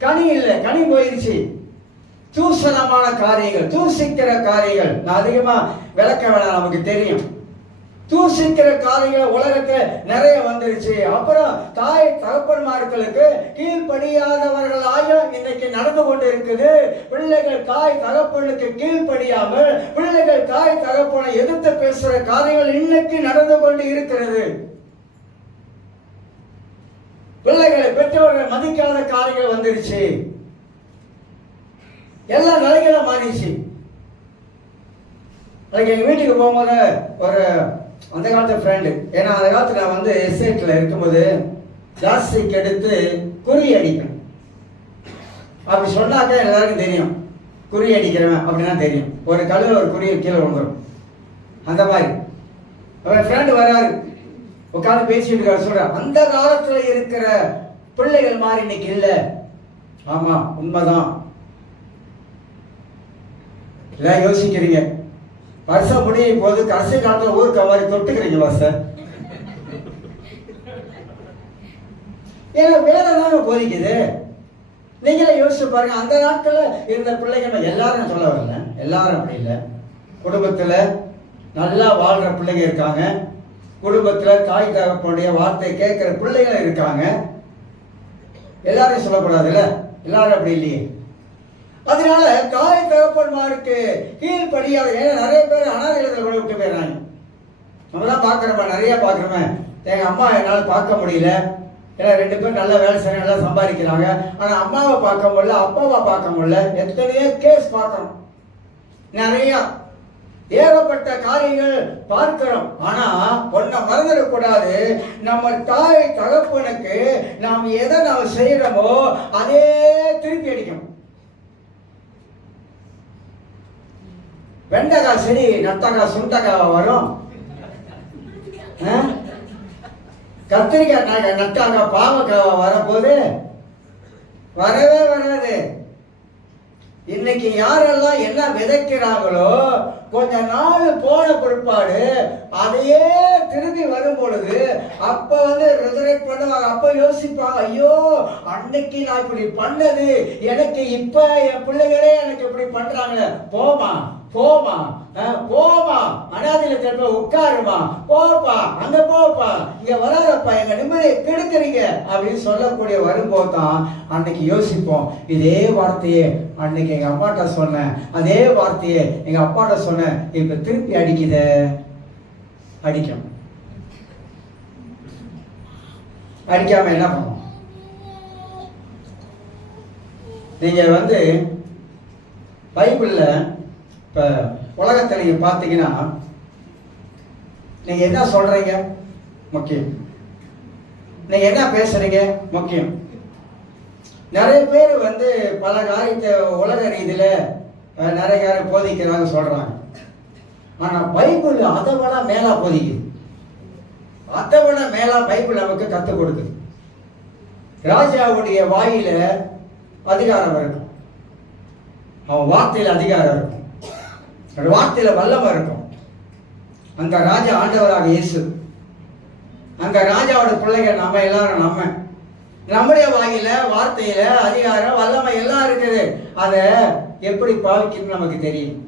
கனி இல்லை, கனி போயிருச்சு. தூசணமான காரியங்கள், தூசிக்கிற காரியங்கள். நான் அதிகமா விளக்க வேணாம், நமக்கு தெரியும். தூசிக்கிற காரியங்கள் உலகத்துல நிறைய வந்துருச்சு. அப்புறம் தாய் தகப்பன்மார்களுக்கு கீழ்ப்படியாதவர்களாக இன்னைக்கு நடந்து கொண்டு இருக்குது. பிள்ளைகள் தாய் தகப்பனுக்கு கீழ்ப்படியாமல் பிள்ளைகள் தாய் தகப்பனை எதிர்த்து பேசுற காரியங்கள் இன்னைக்கு நடந்து கொண்டு இருக்கிறது. பிள்ளைகளை பெற்றோர்கள் மதிக்காத காரியங்கள் வந்துருச்சு. எல்லா நிலைகளும் மாறிடுச்சு. எங்க வீட்டுக்கு போகும்போது ஒரு அந்த காலத்து ஃப்ரெண்டு, ஏன்னா அந்த காலத்துல நான் வந்து எஸ்டேட்ல இருக்கும்போது ஜாஸ்திக்கு எடுத்து குறி அடிப்பேன். அப்படி சொன்னாக்க எல்லாருக்கும் தெரியும், குறி அடிக்கிறவன் அப்படின்னா தெரியும். ஒரு கல்லுல ஒரு குறி கீழே விழுந்துடும். அந்த மாதிரி அவர் ஃப்ரெண்டு வராரு, உட்காந்து பேசிட்டு இருக்காரு. சொல்ற அந்த காலத்துல இருக்கிற பிள்ளைகள் மாதிரி இன்னைக்கு இல்லை. ஆமா, உண்மைதான். எல்லாம் யோசிக்கிறீங்க, வருஷம் முடியும் போது கடைசி காலத்துல ஊருக்கு மாதிரி தொட்டுக்கிறீங்களா சார்? ஏன்னா வேலை தாங்க போதிக்குது. நீங்களே யோசிச்சு பாருங்க. அந்த நாட்கள்ல இருந்த பிள்ளைங்க எல்லாரும் சொல்ல வரல, எல்லாரும் அப்படி இல்லை. குடும்பத்துல நல்லா வாழ்ற பிள்ளைங்க இருக்காங்க. குடும்பத்துல தாய் தகப்பனுடைய வார்த்தை கேட்கிற பிள்ளைகள் இருக்காங்க. எல்லாரும் சொல்லக்கூடாதுல்ல, எல்லாரும் அப்படி இல்லையே. அதனால தாய் தகப்பன்மாருக்கு கீழ்படியாக, ஏன்னா நிறைய பேர் அனாதைகளை கூட விட்டு போயிடறாங்க. நம்ம தான் பார்க்குறோமா, நிறைய பார்க்குறோமே. எங்கள் அம்மா என்னால் பார்க்க முடியல, ஏன்னா 2 பேரும் நல்ல வேலை செய்ய நல்லா சம்பாதிக்கிறாங்க. ஆனால் அம்மாவை பார்க்க முடியல, அப்பாவை பார்க்க முடியல. எத்தனையோ கேஸ் பார்க்கணும், நிறையா ஏகப்பட்ட காரியங்கள் பார்க்கிறோம். ஆனா ஒன்ன மறந்துடக்கூடாது, நம்ம தாய் தகப்பனுக்கு நாம் எதை நாம் செய்யறோமோ அதே திருப்பி அடிக்கும். வெண்டைக்காய் செடி நட்டக்காய் சுண்டக்காய் வரும், கத்திரிக்காய் நட்டாங்க பாவக்காய் வரப்போது வரவே வராது. இன்னைக்கு யாரெல்லாம் என்ன விதைக்கிறாங்களோ கொஞ்ச நாள் போன பிற்பாடு அதையே திரும்பி வரும் பொழுது அப்ப வந்து ரிசர்வேட் பண்ணுவாங்க. அப்ப யோசிப்பாங்க, ஐயோ அன்னைக்கு நான் இப்படி பண்ணது எனக்கு இப்ப என் பிள்ளைகளே எனக்கு இப்படி பண்றாங்களே. போமா போமா போமா, அனாதையில திரும்ப உட்காருமா, போப்பா அங்க போப்பா, இங்க வராதப்பா, எங்க நிம்மதியை கெடுக்கிறீங்க அப்படின்னு சொல்லக்கூடிய வரும்போது தான் அன்னைக்கு யோசிப்போம். இதே வார்த்தையே அன்னைக்கு எங்க அப்பாட்ட சொன்னேன், அதே வார்த்தையே எங்க அப்பாட்ட சொன்னேன், இப்ப திருப்பி அடிக்குத அடிக்கும். அடிக்காம என்ன பண்ணும்? நீங்க வந்து பைபிள்ல இப்ப உலகத்தை நீங்க பார்த்தீங்கன்னா நீங்க என்ன சொல்றீங்க முக்கியம், நீங்க என்ன பேசுறீங்க முக்கியம். நிறைய பேர் வந்து பல காரியத்தை உலக ரீதியில நிறைய காரியம் போதிக்கிறாங்க சொல்றாங்க. ஆனா பைபிள் அதை விட மேலா போதிக்குது, அதை விட மேலா பைபிள் நமக்கு கற்றுக் கொடுக்குது. ராஜாவுடைய வாயில அதிகாரம் இருக்கும், அவன் வார்த்தையில் அதிகாரம் இருக்கும், வார்த்தையில வல்லமை இருக்கும். அந்த ராஜா ஆண்டவராக இயேசு, அந்த ராஜாவோட பிள்ளைகள் நம்ம எல்லாரும், நம்முடைய வாயில வார்த்தையில அதிகாரம் வல்லமை எல்லாம் இருக்குது. அதை எப்படி பாவிக்கணும்னு நமக்கு தெரியும்.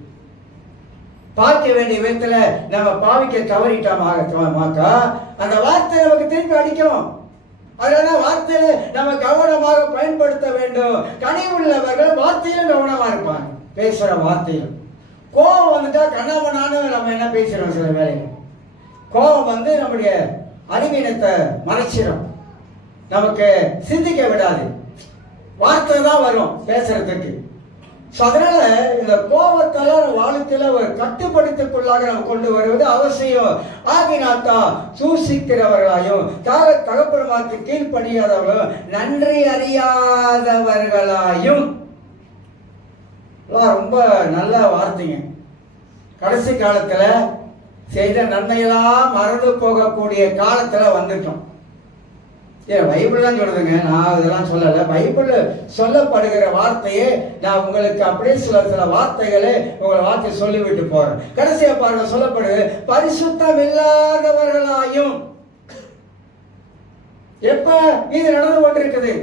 பாவிக்க வேண்டிய விதத்துல நம்ம பாவிக்க தவறிட்டோமாக்கா அந்த வார்த்தை நமக்கு திருப்பி அடிக்கும். அதனால வார்த்தையில நம்ம கவனமாக பயன்படுத்த வேண்டும். கனிவுள்ளவர்கள் வார்த்தையிலும் கவனமா இருப்பாங்க, பேசுற வார்த்தையிலும். கோபம் வந்துட்டா கண்ணாமண்ணான்னு நம்ம என்ன பேசுறோம். சில வேலைகள் கோபம் வந்து நம்முடைய அறிவீனத்தை மறைச்சிடும், நமக்கு சிந்திக்க விடாது. வார்த்தை தான் வரும் பேசுறதுக்கு. அதனால இந்த கோபத்தால வாழ்க்கையில ஒரு கட்டுப்படுத்திக்குள்ளாக நம்ம கொண்டு வருவது அவசியம். ஆகினாத்தான் சூசிக்கிறவர்களாயும் தகப்பன்மாருக்கு கீழ்ப்படியாதவர்களும் நன்றி அறியாதவர்களாயும். ரொம்ப நல்ல வார்த்தைங்க. கடைசி காலத்துல செய்த நன்மையெல்லாம் மறந்து போகக்கூடிய காலத்துல வந்துட்டோம். பைபிள் தான் சொல்லுதுங்க, நான் இதெல்லாம் சொல்லலை. பைபிள் சொல்லப்படுகிற வார்த்தையே நான் உங்களுக்கு அப்படியே சில வார்த்தைகளை உங்களை வார்த்தை சொல்லிவிட்டு போறேன். கடைசியா பாருங்க, சொல்லப்படுது பரிசுத்தம் இல்லாதவர்களாயும். எப்ப இது நடந்து கொண்டிருக்குது?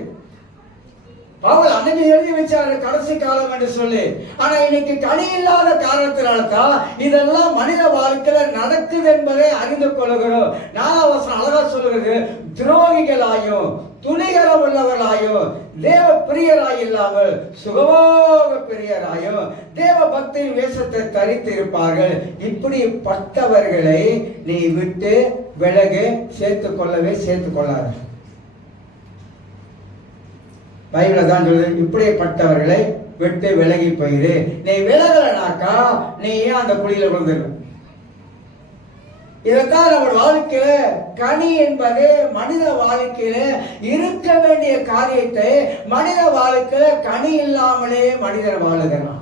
பவுல் அன்னைக்கு எழுதி வச்சாரு கடைசி காலம் என்று சொல்லி. ஆனா இன்னைக்கு கனி இல்லாத காரணத்தினால்தான் இதெல்லாம் மனித வாழ்க்கையில நடக்குது என்பதை அறிந்து கொள்கிறோம். 4ஆம் வசனம் அழகா சொல்லுகிறது, துரோகிகளாயும் துணிகரம் உள்ளவர்களாயும் தேவ பிரியராய் இல்லாமல் சுகமோக பிரியராயும் தேவ பக்தியின் வேஷத்தை தரித்து இருப்பார்கள். இப்படிப்பட்டவர்களை நீ விட்டு விலகு, சேர்த்துக் கொள்ளாத. பைபிள் தான் சொல்லுது, இப்படிப்பட்டவர்களை விட்டு விலகி போயிரு. நீ விலகலனாக்கா நீ ஏன் அந்த குழியில விழுந்துடும். இதைத்தான் நம்ம வாழ்க்கையில கனி என்பது மனித வாழ்க்கையில இருக்க வேண்டிய காரியத்தை மனித வாழ்க்கையில கனி இல்லாமலே மனிதன் வாழுகிறான்.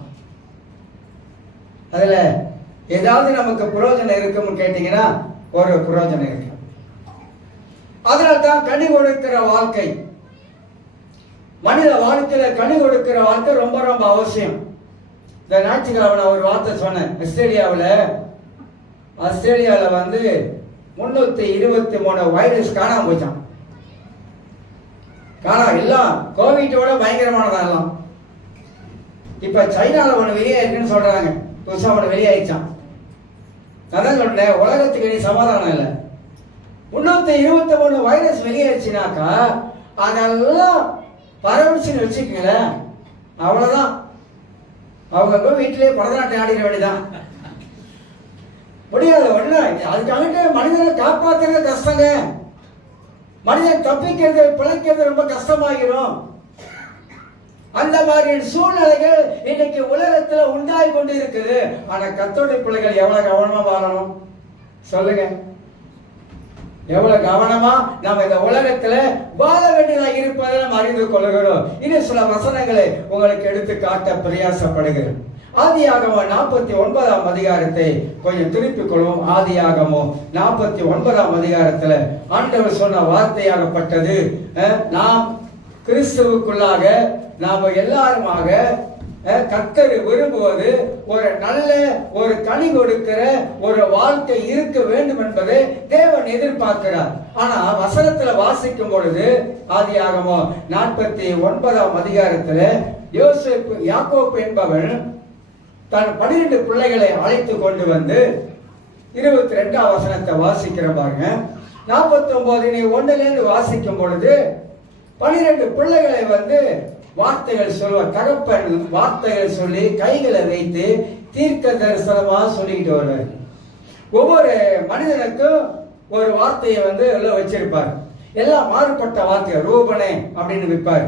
அதுல ஏதாவது நமக்கு பிரயோஜனம் இருக்கும்னு கேட்டீங்கன்னா ஒரு பிரயோஜனம் இருக்கு. அதனால்தான் கனி கொடுக்கிற வாழ்க்கை, மனித வாழ்க்கையில கனி கொடுக்கிற வாழ்க்கை ரொம்ப ரொம்ப அவசியம். இந்த ஞாயிற்றுக்கிழமை ஒரு வார்த்தை சொன்னேன். ஆஸ்திரேலியாவில் வந்து 323 வைரஸ் காணாம போச்சான். எல்லாம் கோவிட்டோட பயங்கரமானதான் எல்லாம். இப்ப சைனால ஒண்ணு வெளியாயிருக்குன்னு சொல்றாங்க, புதுசா ஒண்ணு வெளியாயிடுச்சான். அதான் சொல்றேன், உலகத்துக்கு இனி சமாதானம் இல்லை. 323 வைரஸ் வெளியாயிடுச்சுனாக்கா அதெல்லாம் பரவச்சுன்னு வச்சுக்கங்களேன், அவ்வளவுதான். அவங்க வீட்டிலேயே பரதநாட்டியம் ஆடிட வேண்டியதான். முடியாது ஒண்ணு. அதுக்காக மனிதனை காப்பாத்துறது கஷ்டங்க. மனிதன் தப்பிக்கிறது பிழைக்கிறது ரொம்ப கஷ்டமாகிடும். அந்த மாதிரி சூழ்நிலைகள் இன்னைக்கு உலகத்துல உண்டாய் கொண்டு இருக்குது. ஆனா கர்த்தருடைய பிள்ளைகள் எவ்வளவு கவனமா வாழணும் சொல்லுங்க. எவ்வளவு கவனமா நம்ம இந்த உலகத்துல வாழ வேண்டியதாக இருப்பதை நம்ம அறிந்து கொள்கிறோம். இன்னும் சில வசனங்களை உங்களுக்கு எடுத்து காட்ட பிரயாசப்படுகிறேன். ஆதியாகமம் 49ஆம் அதிகாரத்தை கொஞ்சம் திருப்பிக் கொள்வோம். ஆதியாகமம் 49ஆம் அதிகாரத்துல ஆண்டவர் சொன்ன வார்த்தையாகப்பட்டது, நாம் கிறிஸ்துவுக்குள்ளாக நாம எல்லாருமாக கர்த்தர் விரும்புவது ஒரு நல்ல ஒரு கனி கொடுக்கிற ஒரு வாழ்க்கை இருக்க வேண்டும் என்பதை தேவன் எதிர்பார்க்கிறார். ஆனா வசனத்துல வாசிக்கும் பொழுது ஆதியாகமம் 49ஆம் அதிகாரத்துல யாக்கோப்பு என்பவன் தன் 12 பிள்ளைகளை அழைத்து கொண்டு வந்து 22ஆம் வசனத்தை வாசிக்கிற பாருங்க. 49:1 வாசிக்கும் பொழுது 12 பிள்ளைகளை வந்து வார்த்தைகள் சொல்லுவார். தகப்பன் வார்த்தைகள் சொல்லி கைகளை வைத்து தீர்க்க தரிசனமா சொல்லிக்கிட்டு வருவார். ஒவ்வொரு மனிதனுக்கும் ஒரு வார்த்தையை வந்து எல்லாம் வச்சிருப்பார். எல்லாம் மாறுபட்ட வார்த்தை. ரூபனே அப்படின்னு வைப்பார்.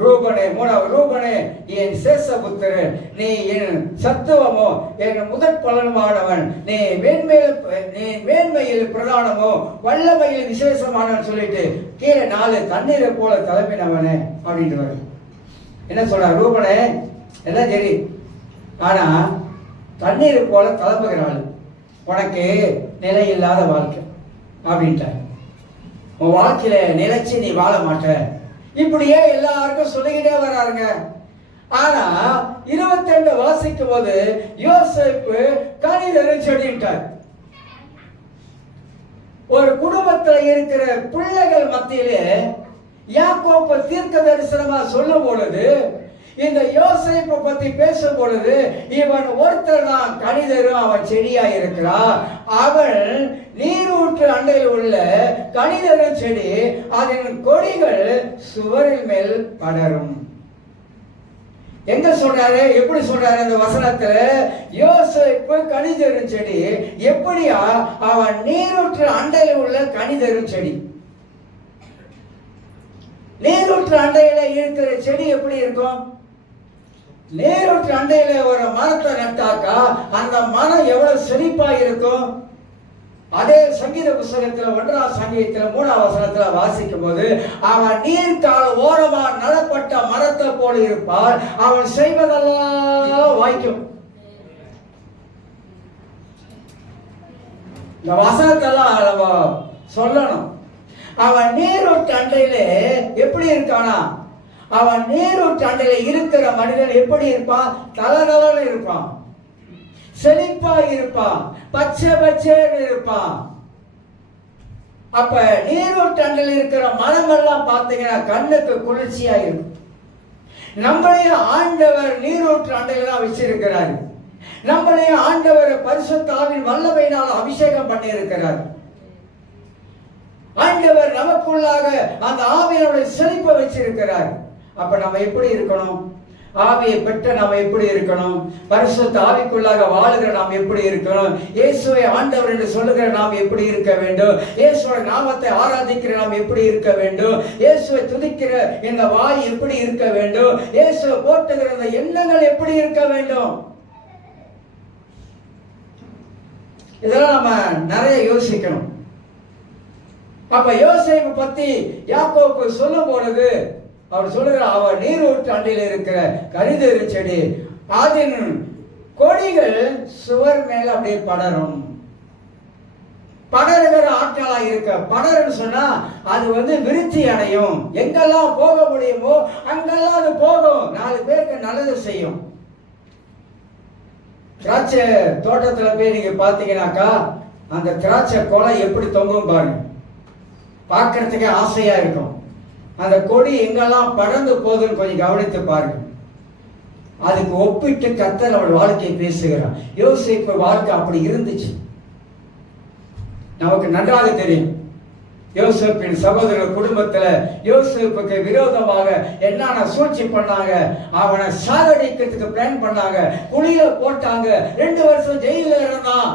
ரூபனே, ரூபனே என் சேஷபுத்திரன், நீ என் சத்துவமோ என் முதற் பலனுமானவன், நீ மேன்மையில் பிரதானமோ வல்லமையில் விசேஷமானவன் சொல்லிட்டு கீழே 4 தண்ணீரை போல தலைமையினவனே அப்படின்ட்டு என்ன சொல்ற. ரூபனே எல்லாம் சரி, ஆனா தண்ணீர் போல கிளம்புகிறாள், உனக்கு நிலை இல்லாத வாழ்க்கை அப்படின்ட்ட. உன் வாழ்க்கையில நிலைச்சு நீ வாழ மாட்ட. இப்படியே எல்லாருக்கும் சொல்லிக்கிட்டே வர்றாருங்க. ஆனா 22 வாசிக்கும் போது யோசேப்பு கனிதரு செடிட்டார். ஒரு குடும்பத்துல இருக்கிற பிள்ளைகள் மத்தியிலே யாக்கோப்பு தீர்க்க தரிசனமா சொல்லும் பொழுது, இந்த யோசேப்பை பத்தி பேசும் பொழுது, இவன் ஒருத்தர் தான் கனிதரும், அவன் செடியா இருக்கிறான். அவன் நீரூற்று அண்டையில் உள்ள கனிதரும் செடி, அதன் கொடிகள் சுவரின் மேல் படரும். எங்க சொல்றாரு, எப்படி சொல்றாரு அந்த வசனத்துல? யோசேப்பு கனிதரும் செடி. எப்படியா? அவன் நீரூற்று அண்டையில் உள்ள கனிதரும் செடி. நீரூற்று அண்டையில இருக்கிற செடி எப்படி இருக்கும்? நீரூற்று அண்டையில ஒரு மரத்தை நட்டாக்கா அந்த மரம் எவ்வளவு செழிப்பா இருக்கும். அதே சங்கீத புஸ்தகத்துல 1ஆம் சங்கீதத்துல 3ஆம் வசனத்துல வாசிக்கும் போது, அவன் நீர்க்கால் ஓரமா நடப்பட்ட மரத்தை போல இருப்பார், அவன் செய்வதெல்லாம் வாய்க்கும். இந்த வசனத்தெல்லாம் நம்ம சொல்லணும். அவன் நீரூற்று அண்டையில எப்படி இருக்கானா? அவன் நீரூற்று அண்டையில இருக்கிற மனிதன் எப்படி இருப்பான்? தலதலன்னு இருப்பான், செழிப்பா இருப்பான், பச்சை பச்சைன்னு இருப்பான். அப்ப நீரூற்று அண்டையில் இருக்கிற மரங்கள்லாம் பார்த்தீங்கன்னா கண்ணுக்கு குளிர்ச்சியா இருக்கும். நம்மளையும் ஆண்டவர் நீரூற்று அண்டையில தான் வச்சிருக்கிறார். நம்மளையும் ஆண்டவர் பரிசுத்த ஆவியின் வல்லமையினால் அபிஷேகம் பண்ணி இருக்கிறார். ஆண்டவர் நமக்குள்ளாக அந்த ஆவியினுடைய செழிப்பை வச்சிருக்கிறார். அப்ப நம்ம எப்படி இருக்கணும்? ஆவியை பெற்ற நாம் எப்படி இருக்கணும்? பரிசுத்த ஆவிக்குள்ளாக வாழுகிற நாம் எப்படி இருக்கணும்? இயேசுவை ஆண்டவர் என்று சொல்லுகிற நாம் எப்படி இருக்க வேண்டும்? இயேசுவோட நாமத்தை ஆராதிக்கிற நாம் எப்படி இருக்க வேண்டும்? இயேசுவை துதிக்கிற இந்த வாய் எப்படி இருக்க வேண்டும்? இயேசுவை போட்டுகிற இந்த எண்ணங்கள் எப்படி இருக்க வேண்டும்? இதெல்லாம் நம்ம நிறைய யோசிக்கணும். அப்ப யோசேப்பு பத்தி யாக்கோபு சொல்லும் பொழுது அவர் சொல்லுகிற, அவர் நீரூற்று அண்டையில் இருக்கிற கரிதரு செடி, அதன் கொடிகள் சுவர் மேல அப்படியே படரும். படருகிற ஆட்களா இருக்க, படருன்னு சொன்னா அது விருத்தி அடையும். எங்கெல்லாம் போக முடியுமோ அங்கெல்லாம் அது போகும், 4 பேருக்கு நல்லது செய்யும். திராட்சை தோட்டத்துல போய் நீங்க பாத்தீங்கன்னாக்கா அந்த திராட்சை கொலை எப்படி தொங்கும் பாருங்க, பார்க்கறதுக்கே ஆசையா இருக்கும். அந்த கொடி எங்கெல்லாம் படர்ந்து போகுதுன்னு கொஞ்சம் கவனித்து பாருங்க. அதுக்கு ஒப்பிட்டு கர்த்தர் அவள் வாழ்க்கையை பேசுகிறார். யோசேப்பு வாழ்க்கை அப்படி இருந்துச்சு, நமக்கு நன்றாக தெரியும். யோசேப்பின் சகோதரர் குடும்பத்துல யோசேப்புக்கு விரோதமாக என்னென்ன சூழ்ச்சி பண்ணாங்க, அவனை சாகடிக்கிறதுக்கு பிளான் பண்ணாங்க, குழியில போட்டாங்க, 2 வருஷம் ஜெயில இருந்தான்.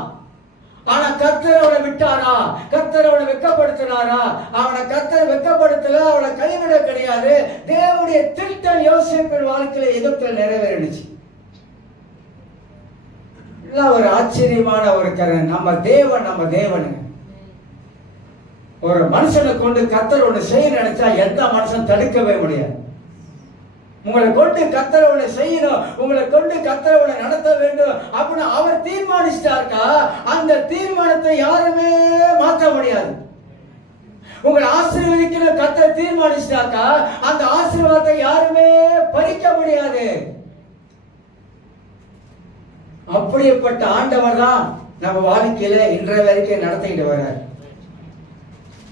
ஆனா கர்த்தர் அவனை விட்டாரா? கர்த்தர் அவனை வெட்கப்படுத்தினாரா? அவனை கர்த்தர் வெட்கப்படுத்தல, அவனை கைவிட கிடையாது. தேவனுடைய திட்டம் யோசேப்பின் வாழ்க்கையில எகிப்தில் நிறைவேறிடுச்சு. ஒரு ஆச்சரியமான ஒரு கரண். நம்ம தேவனுங்க. ஒரு மனுஷனை கொண்டு கர்த்தர் ஒண்ணு செய்ய நினைச்சா எந்த மனுஷன் தடுக்கவே முடியாது. உங்களை கொண்டு கர்த்தர் ஒண்ணு செய்யணும், உங்களை கொண்டு கர்த்தர் ஒண்ணு நடத்த வேண்டும் அப்படின்னு அவர் தீர்மானிச்சிட்டாருக்கா, அந்த தீர்மானத்தை யாருமே மாற்ற முடியாது. உங்களை ஆசீர்வதிக்கணும் கர்த்தர் தீர்மானிச்சிட்டாக்கா, அந்த ஆசீர்வாதத்தை யாருமே பறிக்க முடியாது. அப்படிப்பட்ட ஆண்டவர் தான் நம்ம வாழ்க்கையில இன்றைய வரைக்கும் நடத்திக்கிட்டு வர்றார்.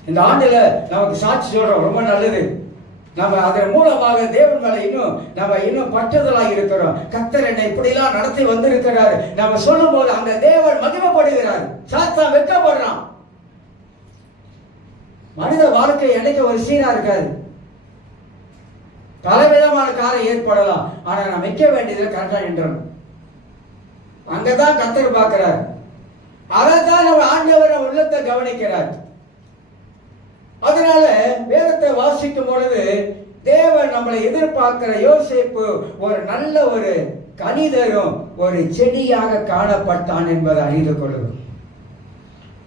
இந்த ஆண்டுல நமக்கு சாட்சி சொல்றோம், ரொம்ப நல்லது. நம்ம அதன் மூலமாக தேவன் மேல இன்னும் பற்றுதலாக இருக்கிறோம். கர்த்தர் என்னை இப்படிலாம் நடத்தி வந்திருக்கிறார் நம்ம சொல்லும் போது அந்த தேவன் மகிமைப்படுகிறார். சாத்தான் வெட்கப்படுறான். மனித வாழ்க்கை என்னைக்கு ஒரு சீரா இருக்காது, பலவிதமான காரியம் ஏற்படலாம். ஆனா நான் வைக்க வேண்டியதுல கரெக்டா நின்றணும். அங்கதான் கர்த்தர் பார்க்கிறார். அதைத்தான் நம்ம ஆண்டவர் உள்ளத்தை கவனிக்கிறார். அதனால வேதத்தை வாசிக்கும் பொழுது தேவன் நம்மளை எதிர்பார்க்கிற யோசேப்பு ஒரு நல்ல ஒரு கனிதரும் ஒரு செடியாக காணப்பட்டான் என்பதை அறிந்து கொள்ளும்.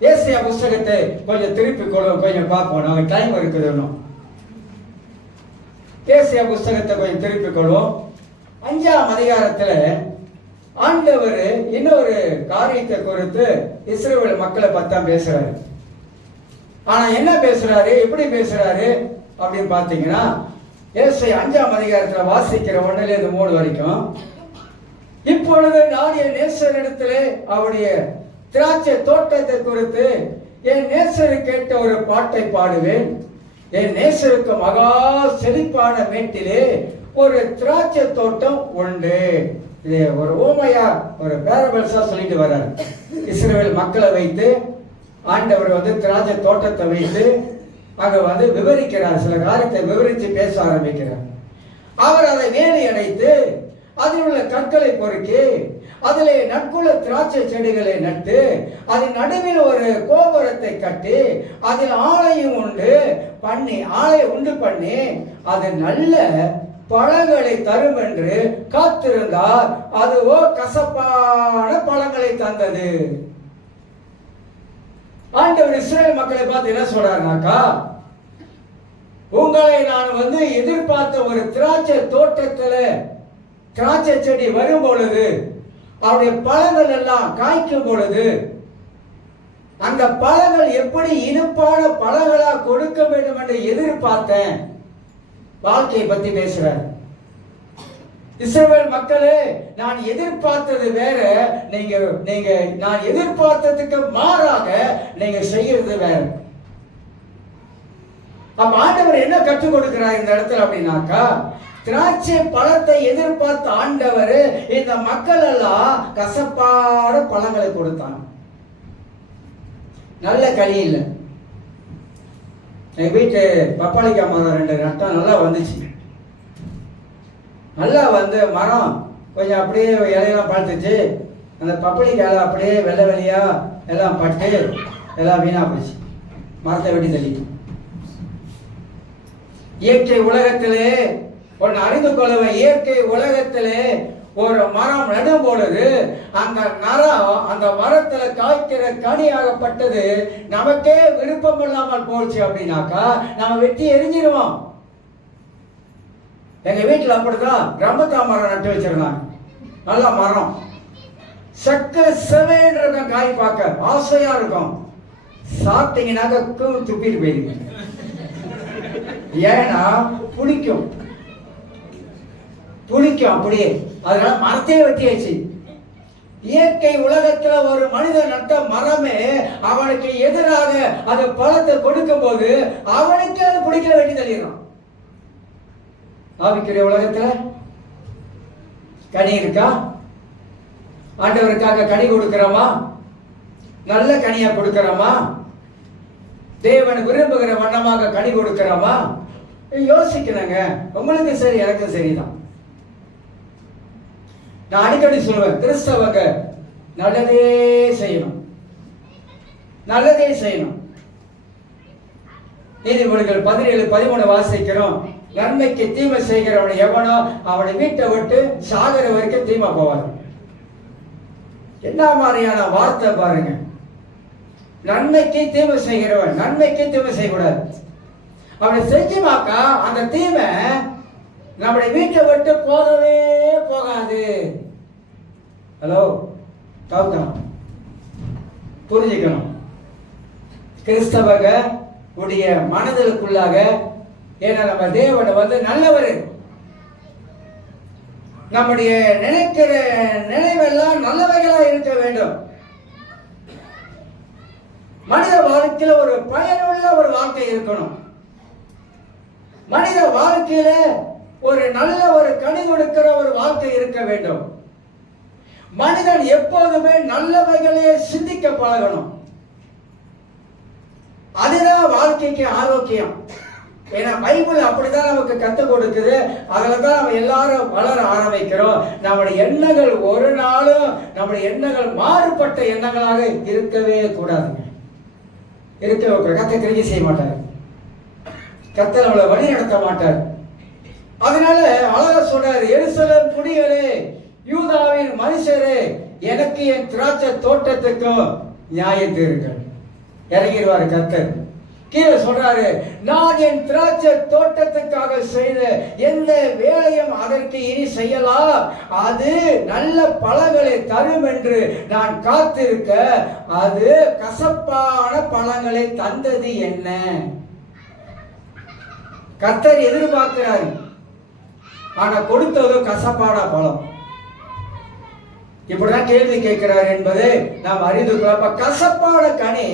ஏசாயா புஸ்தகத்தை கொஞ்சம் திருப்பி கொள்ளும், கொஞ்சம் பார்ப்போம். நமக்கு டைம் இருக்குது. ஏசாயா புஸ்தகத்தை கொஞ்சம் திருப்பி கொள்வோம். 5ஆம் அதிகாரத்துல ஆண்டவர் இன்னொரு காரியத்தை குறித்து இஸ்ரவேல் மக்களை பத்தி பேசுறாரு. ஆனா என்ன பேசுறாரு, எப்படி பேசுறாரு அப்படின்னு பாத்தீங்கன்னா, ஏசாயா 5ஆம் அதிகாரத்துல வாசிக்கிற 1-3 வரைக்கும், இப்பொழுது நான் என் நேசரிடத்திலே அவருடைய திராட்சை தோட்டத்தை குறித்து என் நேசரு கேட்ட ஒரு பாட்டை பாடுவேன். என் நேசருக்கு மகா செழிப்பான மேட்டிலே ஒரு திராட்சை தோட்டம் உண்டு. இது ஒரு ஊமையா ஒரு பேரபல்ஸா சொல்லிட்டு வர்றாரு. இஸ்ரவேல் மக்களை வைத்து ஆண்டவர் திராட்சை தோட்டத்தை வைத்து அங்க விவரிக்கிறார். சில காரியத்தை விவரித்து பேச ஆரம்பிக்கிறார். அவர் அதை வேலி அடைத்து அதில் உள்ள கற்களை பொறுக்கி அதிலே நற்குல திராட்சை செடிகளை நட்டு அதன் நடுவில் ஒரு கோபுரத்தை கட்டி அதில் ஆலையும் உண்டு பண்ணி அது நல்ல பழங்களை தரும் என்று காத்திருந்தார். அதுவோ கசப்பான பழங்களை தந்தது. ஆண்டவர் இஸ்ரவேல் மக்களை பார்த்து என்ன சொல்றாருனாக்கா, உங்களை நான் எதிர்பார்த்த ஒரு திராட்சை தோட்டத்துல திராட்சை செடி வரும் பொழுது அவருடைய பழங்கள் எல்லாம் காய்க்கும் பொழுது அந்த பழங்கள் எப்படி இனிப்பான பழங்களா கொடுக்க வேண்டும் என்று எதிர்பார்த்தேன். வாழ்க்கையை பத்தி பேசுறார். இஸ்ரவேல் மக்களே, நான் எதிர்பார்த்தது வேற, நீங்க நான் எதிர்பார்த்ததுக்கு மாறாக நீங்க செய்யறது வேற. அப்ப ஆண்டவர் என்ன கற்றுக் கொடுக்கிறார் இந்த இடத்துல அப்படின்னாக்கா, திராட்சை பழத்தை எதிர்பார்த்த ஆண்டவர் இந்த மக்கள் எல்லாம் கசப்பான பழங்களை கொடுத்தாங்க. நல்ல கனி இல்லை. என் வீட்டு பப்பாளிக்காய் மரம் 2 நட்டம் நல்லா வந்துச்சு. நல்லா மரம் கொஞ்சம் அப்படியே இலையெல்லாம் பழுத்துச்சு. அந்த பப்பளிக்காய் அப்படியே வெள்ளை வெளியா எல்லாம் பட்டு எல்லாம் வீணா போச்சு. மரத்தை வெட்டி தள்ளி. இயற்கை உலகத்திலே ஒன்று அறிந்து கொள்ளுவேன். இயற்கை உலகத்திலே ஒரு மரம் நடும் பொழுது அந்த மரத்துல காய்க்கிற கனியாகப்பட்டது நமக்கே விருப்பம் இல்லாமல் போச்சு அப்படின்னாக்கா நம்ம வெட்டி எரிஞ்சிருவோம். எங்க வீட்டுல அப்படிதான் ரம்பத்தா மரம் நட்டு வச்சிருந்தாங்க. நல்ல மரம், சக்க செவேன்னு இருக்கும், காய் பார்க்க ஆசையா இருக்கும். சாப்பிட்டீங்கன்னாக்க துப்பிட்டு போயிருங்க. ஏன்னா புளிக்கும் அப்படியே. அதனால மரத்தையே வெட்டியாச்சு. இயற்கை உலகத்துல ஒரு மனிதன் நட்ட மரமே அவனுக்கு எதிராக அது பழத்தை கொடுக்கும் போது அவனுக்கு அது பிடிக்கல, வெட்டி தள்ளிடுறான். ஆவிக்குரிய உலகத்துல கனி இருக்கா? ஆண்டவருக்காக கனி கொடுக்கிறோமா? நல்ல கனியா கொடுக்கிறோமா? தேவன் விரும்புகிற வண்ணமாக கனி கொடுக்கிறோமா? யோசிக்கணுங்க. உங்களுக்கு சரி, எனக்கு சரிதான். நான் அடிக்கடி சொல்லுவேன், கிறிஸ்தவங்க நல்லதே செய்யணும். நீதிமொழிகள் 17:13 வாசிக்கிறோம். நன்மைக்கு தீமை செய்கிறவன் எவனோ அவனை வீட்டை விட்டு சாகர வரைக்கும் தீமை போவார். என்ன மாதிரியான வார்த்தை பாருங்க. நன்மைக்கு தீமை செய்கிறவன் நன்மைக்கு தீமை செய்யக்கூடாது. அப்படி செஞ்சுமாக்கா அந்த தீமை நம்முடைய வீட்டை விட்டு போகவே போகாது. ஹலோ, புரிஞ்சுக்கணும். கிறிஸ்தவங்க உடைய மனதிற்குள்ளாக, ஏன்னா நம்ம தேவனை நல்லவர், நம்முடைய நினைக்கிற நினைவெல்லாம் நல்லவைகளா இருக்க வேண்டும். மனித வாழ்க்கையில ஒரு பயனுள்ள ஒரு வாழ்க்கை இருக்கணும். மனித வாழ்க்கையில ஒரு நல்ல ஒரு கனி கொடுக்கிற ஒரு வாழ்க்கை இருக்க வேண்டும். மனிதன் எப்போதுமே நல்லவைகளே சிந்திக்க பழகணும். அதுதான் வாழ்க்கைக்கு ஆரோக்கியம். ஏன்னா பைபிள் அப்படிதான் நமக்கு கற்றுக் கொடுக்குது. அதில் தான் நம்ம எல்லாரும் வளர ஆரம்பிக்கிறோம். நம்முடைய எண்ணங்கள் ஒரு நாளும் நம்முடைய எண்ணங்கள் மாறுபட்ட எண்ணங்களாக இருக்கவே கூடாதுங்க. கர்த்தர் கிரியை செய்ய மாட்டார். கர்த்தர் நம்மளை வழி நடத்த மாட்டார். அதனால அழகா சொல்றாரு, எருசலேம் குடிகளே, யூதாவின் மனுஷரே, எனக்கு என் திராட்சை தோட்டத்துக்கும் நியாயம் தீருங்கள். இறங்கிடுவாரு கர்த்தர். கீழே சொல்றாரு, நான் என் திராட்சை தோட்டத்துக்காக செய்த எந்த வேலையும் அதற்கு இனி செய்யலாம், அது நல்ல பழங்களை தரும் என்று நான் காத்திருக்க அது கசப்பான பழங்களை தந்தது என்ன? கர்த்தர் எதிர்பார்க்கிறார், ஆனா கொடுத்தது கசப்பான பழம். இப்படிதான் கேள்வி கேட்கிறார் என்பது நாம் அறிந்து கொள்ளலாம். கசப்பான கனி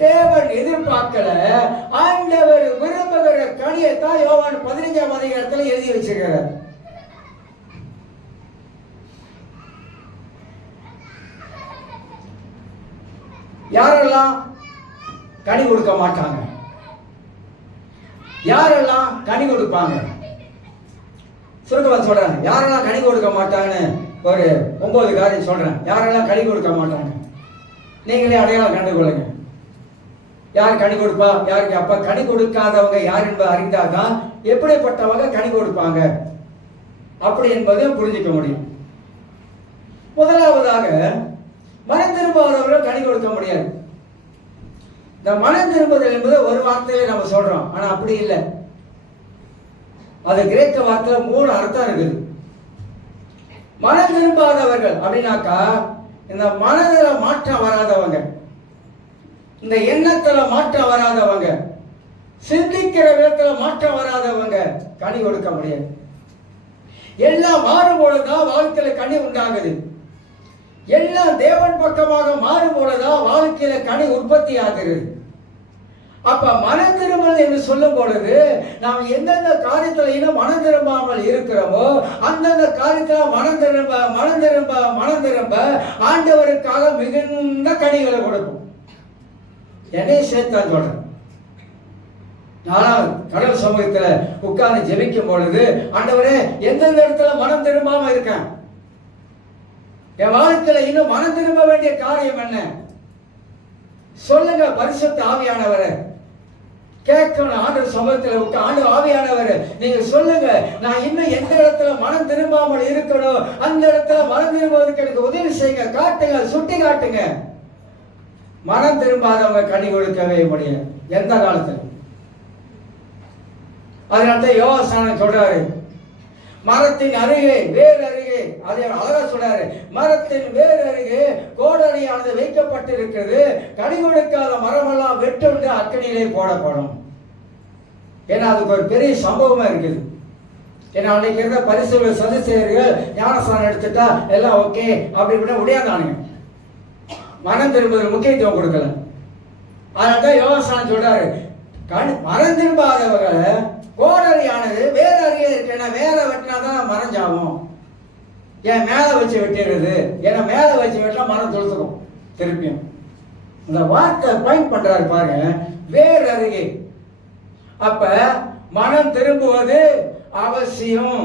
தேவன் எதிர்பார்க்கல, ஆண்டவர் விரும்புகிற கனியை தான் யோவான் 15ஆம் அதிகாரத்தில் எழுதி வச்சிருக்கிறார். யாரெல்லாம் கனி கொடுக்க மாட்டாங்க, யாரெல்லாம் கனி கொடுப்பாங்க? சுருக்கமா சொல்றாங்க, யாரெல்லாம் கனி கொடுக்க மாட்டாங்கன்னு ஒரு 9 காரியம் சொல்றேன். யாரெல்லாம் கனி கொடுக்க மாட்டாங்க நீங்களே அடையாளம் கண்டுகொள்ளுங்க. யார் கனி கொடுப்பா, யாருக்கு அப்ப கனி கொடுக்காதவங்க யார் என்பதை அறிந்தாதான் எப்படிப்பட்டவங்க கனி கொடுப்பாங்க அப்படி என்பதை புரிஞ்சுக்க முடியும். முதலாவதாக மனம் திரும்பாதவர்கள் கனி கொடுக்க முடியாது. இந்த மனம் திரும்புதல் என்பது ஒரு வார்த்தையில நம்ம சொல்றோம், ஆனா அப்படி இல்லை. அது கிரேக்க வார்த்தையில 3 அர்த்தம் இருக்குது. மனம் திரும்பாதவர்கள் அப்படின்னாக்கா இந்த மனதில மாற்றம் வராதவங்க, இந்த எண்ணத்துல மாற்றம் வராதவங்க, சிந்திக்கிற விதத்துல மாற்றம் வராதவங்க கனி கொடுக்க முடியாது. எல்லாம் மாறுபொழுதுதான் வாழ்க்கையில கனி உண்டாகுது. எல்லாம் தேவன் பக்கமாக மாறுபொழுதுதான் வாழ்க்கையில கனி உற்பத்தி ஆகிறது. அப்ப மனம் திரும்பல் என்று சொல்லும் பொழுது நாம் எந்தெந்த காரியத்துல இன்னும் மனம் திரும்பாமல் இருக்கிறோமோ அந்தந்த காரியத்துல மனம் திரும்ப ஆண்டவருக்காக மிகுந்த கனிகளை கொடுக்கும். என்னை சேர்த்தான் சொல்றேன். நானும் கடவுள் சமூகத்துல உட்கார்ந்து ஜெபிக்கும் பொழுது ஆண்டவரே எந்தெந்த இடத்துல மனம் திரும்பாம இருக்கேன், என் வாழ்க்கையில இன்னும் மனம் திரும்ப வேண்டிய காரியம் என்ன சொல்லுங்க. பரிசுத்த ஆவியானவரை கேட்கணும். ஆண்டவர் சமூகத்தில் ஆண்டு ஆவியானவர் நீங்க சொல்லுங்க, நான் இன்னும் எந்த இடத்துல மனம் திரும்பாமல் இருக்கணும் அந்த இடத்துல மனம் திரும்புவதற்கு எனக்கு உதவி செய்யுங்க, காட்டுங்க, சுட்டி காட்டுங்க. மனம் திரும்பாதவங்க கனி கொடுக்கவே முடியாது எந்த காலத்துல. அதனால்தான் யோகாசனம் சொல்றாரு, மரத்தின் அருகே வேர் அருகே, அதை அழகா சொல்றாரு, மரத்தின் வேர் அருகே கோடரியானது வைக்கப்பட்டிருக்கிறது, கனி கொடுக்காத மரமெல்லாம் வெட்டுண்டு அக்கனியிலே போடப்படும். ஏன்னா அதுக்கு ஒரு பெரிய சம்பவமா இருக்குது. ஏன்னா அன்னைக்கு இருந்த பரிசு சதுசேயர்கள் ஞானஸ்தானம் எடுத்துட்டா எல்லாம் ஓகே அப்படி இப்படின்னா உடையாதானுங்க, மனம் திரும்புதல் முக்கியத்துவம் கொடுக்கல. அதனால்தான் யோகாசனம் சொல்றாரு, மனம் திரும்பாதவர்களை கோடரியானது வேற அருகே இருக்கு, வேற வெட்டினாதான் மறைஞ்சாகும். ஏன் மேல வச்சு வெட்டிடுறது, ஏன்னா மேல வச்சு வெட்டினா மரம் தொழுத்துக்கும் திருப்பியும். இந்த வார்த்தை பாயிண்ட் பண்றாரு பாருங்க, வேறு அருகே. அப்ப மனம் திரும்புவது அவசியம்.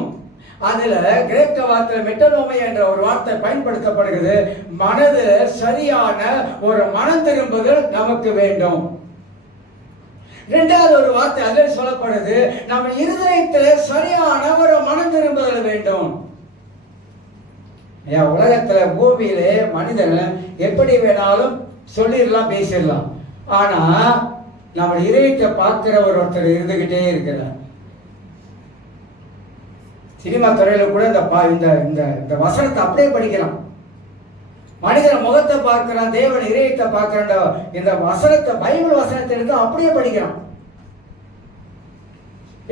அதுல கிரேக்க வார்த்தை மெட்டனோமை என்ற ஒரு வார்த்தை பயன்படுத்தப்படுகிறது. மனது சரியான ஒரு மனம் திரும்புதல் நமக்கு வேண்டும். இரண்டாவது ஒரு வார்த்தை அதில் சொல்லப்படுது, நம்ம இருதயத்தில் சரியான ஒரு மனம் திரும்புதல் வேண்டும். உலகத்துல பூமியிலே மனிதன் எப்படி வேணாலும் சொல்லிடலாம், பேசிடலாம். ஆனா நம்ம இதயத்தை பார்க்கிற ஒருத்தர் இருந்துகிட்டே இருக்கிறார். சினிமா துறையில கூட இந்த வசனத்தை அப்படியே படிக்கலாம். மனிதன் முகத்தை பார்க்கிறான், தேவன் இதயத்தை பார்க்கிறான். இந்த வசனத்தை பைபிள் வசனத்தை எடுத்து அப்படியே படிக்கிறான்.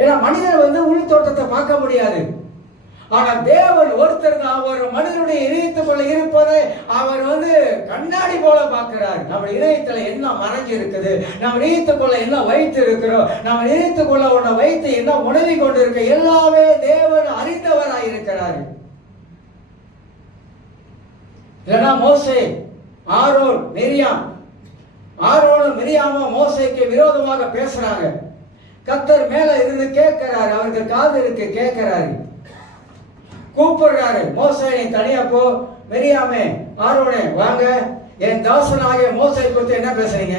ஏன்னா மனிதன் உள் தோட்டத்தை பார்க்க முடியாது. ஆனா தேவன் ஒருத்தர் தான் ஒரு மனிதனுடைய இதயத்துக்குள்ள இருப்பதை அவர் கண்ணாடி போல பார்க்கிறார். நம்ம இதயத்துல என்ன மறைஞ்சு இருக்குது, நம்ம இதயத்துக்குள்ள என்ன வைத்து இருக்கிறோம், நம்ம இதயத்துக்குள்ள உன்னை வைத்து என்ன உணவி கொண்டு இருக்க, எல்லாமே தேவன் அறிந்தவராய் இருக்கிறார். இல்லைன்னா மோசே, ஆரோன், மிரியாம், ஆரோனும் மிரியாமும் மோசேக்கு விரோதமாக பேசுறாங்க. கர்த்தர் மேல இருந்து கேட்கிறாரு, அவருக்கு காது இருக்கு, கேட்கிறாரு, கூப்பிடுறாரு, மோசே நீ தனியா போ, மிரியாமே ஆரோனே வாங்க, என் தாசனாகிய மோசே குறித்து என்ன பேசுறீங்க?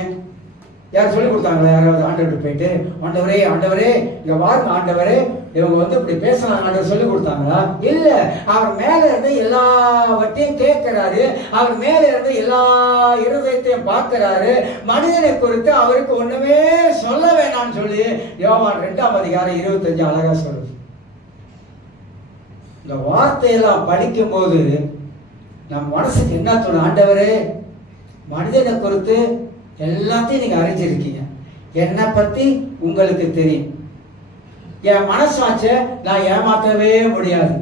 யார் சொல்லி கொடுத்தாங்களா? யாராவது ஆண்டவர் போயிட்டு ஆண்டவரே ஆண்டவரே இங்க வாருங்க ஆண்டவரே இவங்க இப்படி பேசலாம் ஆண்டவர் சொல்லி கொடுத்தாங்களா? இல்ல, அவர் மேல இருந்து எல்லாவற்றையும் கேட்கிறாரு, அவர் மேல இருந்து எல்லா இருதயத்தையும் பார்க்கிறாரு. மனிதனை குறித்து அவருக்கு ஒண்ணுமே சொல்ல வேணாம்னு சொல்லி யோவான் 2ஆம் அதிகாரம் 25 அழகா சொல்லுது. இந்த வார்த்தையெல்லாம் படிக்கும் போது நம் மனசுக்கு என்ன தோணும்? ஆண்டவரே மனிதனை குறித்து எல்லாத்தையும் நீங்க அறிஞ்சிருக்கீங்க, என்னை பத்தி உங்களுக்கு தெரியும். என் மனசாட்சியை நான் ஏமாற்றவே முடியாது.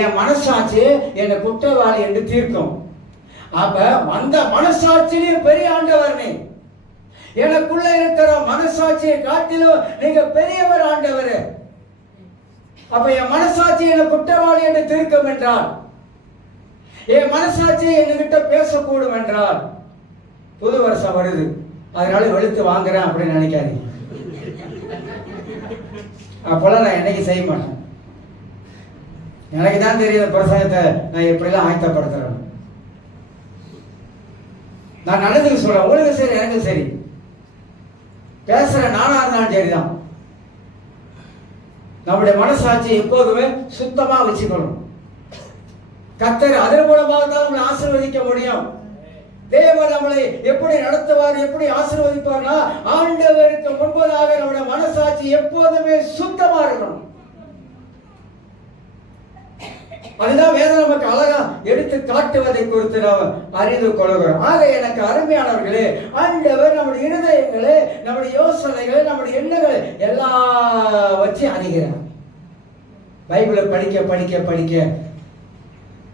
என் மனசாட்சி என்னை குற்றவாளி என்று தீர்க்கும். அப்ப அந்த மனசாட்சியிலும் பெரிய ஆண்டவர் நீ. எனக்குள்ள இருக்கிற மனசாட்சியை காட்டிலும் நீங்க பெரியவர் ஆண்டவர். அப்ப என் மனசாட்சி என்னை குற்றவாளி என்று தீர்க்கும் என்றால், என் மனசாட்சி என்கிட்ட பேசக்கூடும் என்றால், புது வருஷம் வருது அதனால வெளுத்து வாங்குறேன் அப்படின்னு நினைக்காதீங்க. அப்போல்லாம் நான் என்னைக்கு செய்ய மாட்டேன். எனக்கு தான் தெரியுது பிரசங்கத்தை நான் எப்படிலாம் ஆயத்தப்படுத்துறேன். நான் நல்லதுக்கு சொல்றேன், உங்களுக்கு சரி எனக்கு சரி, பேசுற நானா இருந்தாலும் சரிதான். நம்முடைய மனசாட்சி எப்போதுமே சுத்தமா வச்சுக்கணும். கர்த்தர் அதன் மூலமாக தான் நம்மளை ஆசீர்வதிக்க முடியும். தேவன் நம்மளை எப்படி நடத்துவார், எப்படி ஆசீர்வதிப்பார்னா, ஆண்டவருக்கு முன்பதாக நம்முடைய மனசாட்சி எப்போதுமே சுத்தமா இருக்கணும். அதுதான் வேதம் நமக்கு அழகா எடுத்து காட்டுவதை குறித்து நாம் அறிந்து கொள்கிறோம். ஆக எனக்கு அருமையானவர்களே, ஆண்டவர் நம்முடைய இருதயங்களே, நம்முடைய யோசனைகள், நம்முடைய எண்ணங்கள் எல்லாம் வச்சு அறிகிறார். பைபிளை படிக்க படிக்க படிக்க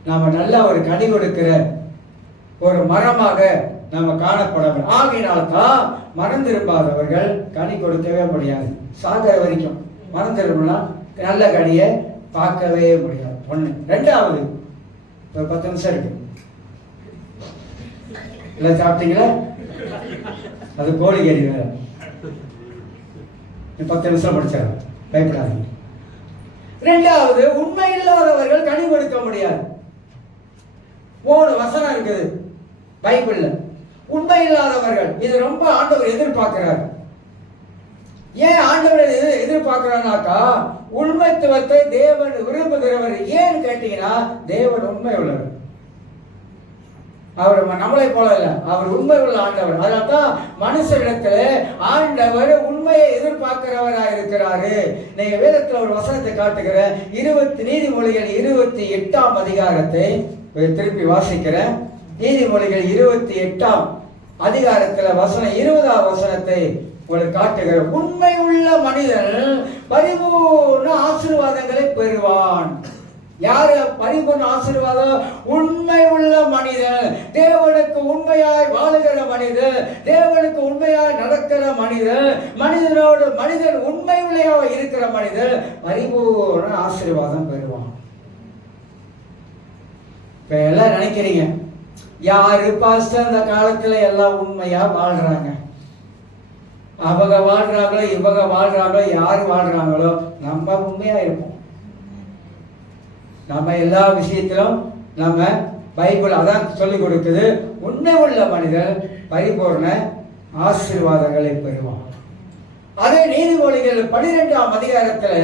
நாம நல்ல ஒரு கனி கொடுக்கிற ஒரு மரமாக நம்ம காணப்படணும். ஆகையினால்தான் மனம் திரும்பாதவர்கள் கனி கொடுக்கவே முடியாது. சாகர வரைக்கும் மனம் திரும்பினா நல்ல கனியை பார்க்கவே முடியாது. ஒண்ணு. ரெண்டாவது, ஒரு 10 நிமிஷம் இருக்கு, எல்லாம் சாப்பிட்டீங்களா? அது கோழி கேடி வேற. 10 நிமிஷம் படிச்சாங்க, பயப்படாதீங்க. ரெண்டாவது, உண்மை இல்லாதவர்கள் கனி கொடுக்க முடியாது. 3 வசனம் இருக்குது பைபிள்ல. உண்மை இல்லாதவர்கள், இது ரொம்ப ஆண்டவர் எதிர்பார்க்கிறார். ஏன் ஆண்டவர் எதிர்பார்க்கிறானாக்கா, உண்மைத்துவத்தை தேவன் விரும்புகிறவர். ஏன்னு கேட்டீங்கன்னா, தேவன் உண்மை உள்ளவர். அவர் நம்மளை போல இல்ல, அவர் உண்மை உள்ள ஆண்டவர். அதனால்தான் மனுஷரிடத்துல ஆண்டவர் உண்மையை எதிர்பார்க்கிறவராக இருக்கிறாரு. நீங்க வேதத்துல ஒரு வசனத்தை காட்டுகிற, நீதிமொழிகள் 28ஆம் அதிகாரத்தை திருப்பி வாசிக்கிறேன். நீதிமொழிகள் 28ஆம் அதிகாரத்துல வசனம் 20ஆம் வசனத்தை உங்களுக்கு காட்டுகிற. உண்மை உள்ள மனிதன் பரிபூர்ண ஆசீர்வாதங்களை பெறுவான். யாரு பரிபூர்ண ஆசீர்வாதம்? உண்மை உள்ள மனிதன், தேவனுக்கு உண்மையாய் வாழுகிற மனிதன், தேவனுக்கு உண்மையாய் நடக்கிற மனிதன், மனிதன் உண்மை உள்ளையாக இருக்கிற மனிதன் பரிபூர்ண ஆசீர்வாதம் பெறுவான். இப்ப எல்லாம் நினைக்கிறீங்க, யாரு பாஸ்டர் இந்த காலத்துல எல்லாம் உண்மையா வாழ்றாங்க, அவங்க வாழ்றாங்களோ இவங்க வாழ்றாங்களோ யாரு வாழ்றாங்களோ, நம்ம உண்மையா இருப்போம். நம்ம எல்லா விஷயத்திலும் நம்ம பைபிள் அதான் சொல்லிக் கொடுக்குது. உண்மை உள்ள மனிதர் பரிபூர்ண ஆசீர்வாதங்களை பெறுவான். அதே நீதிமொழிகள் 12ஆம் அதிகாரத்துல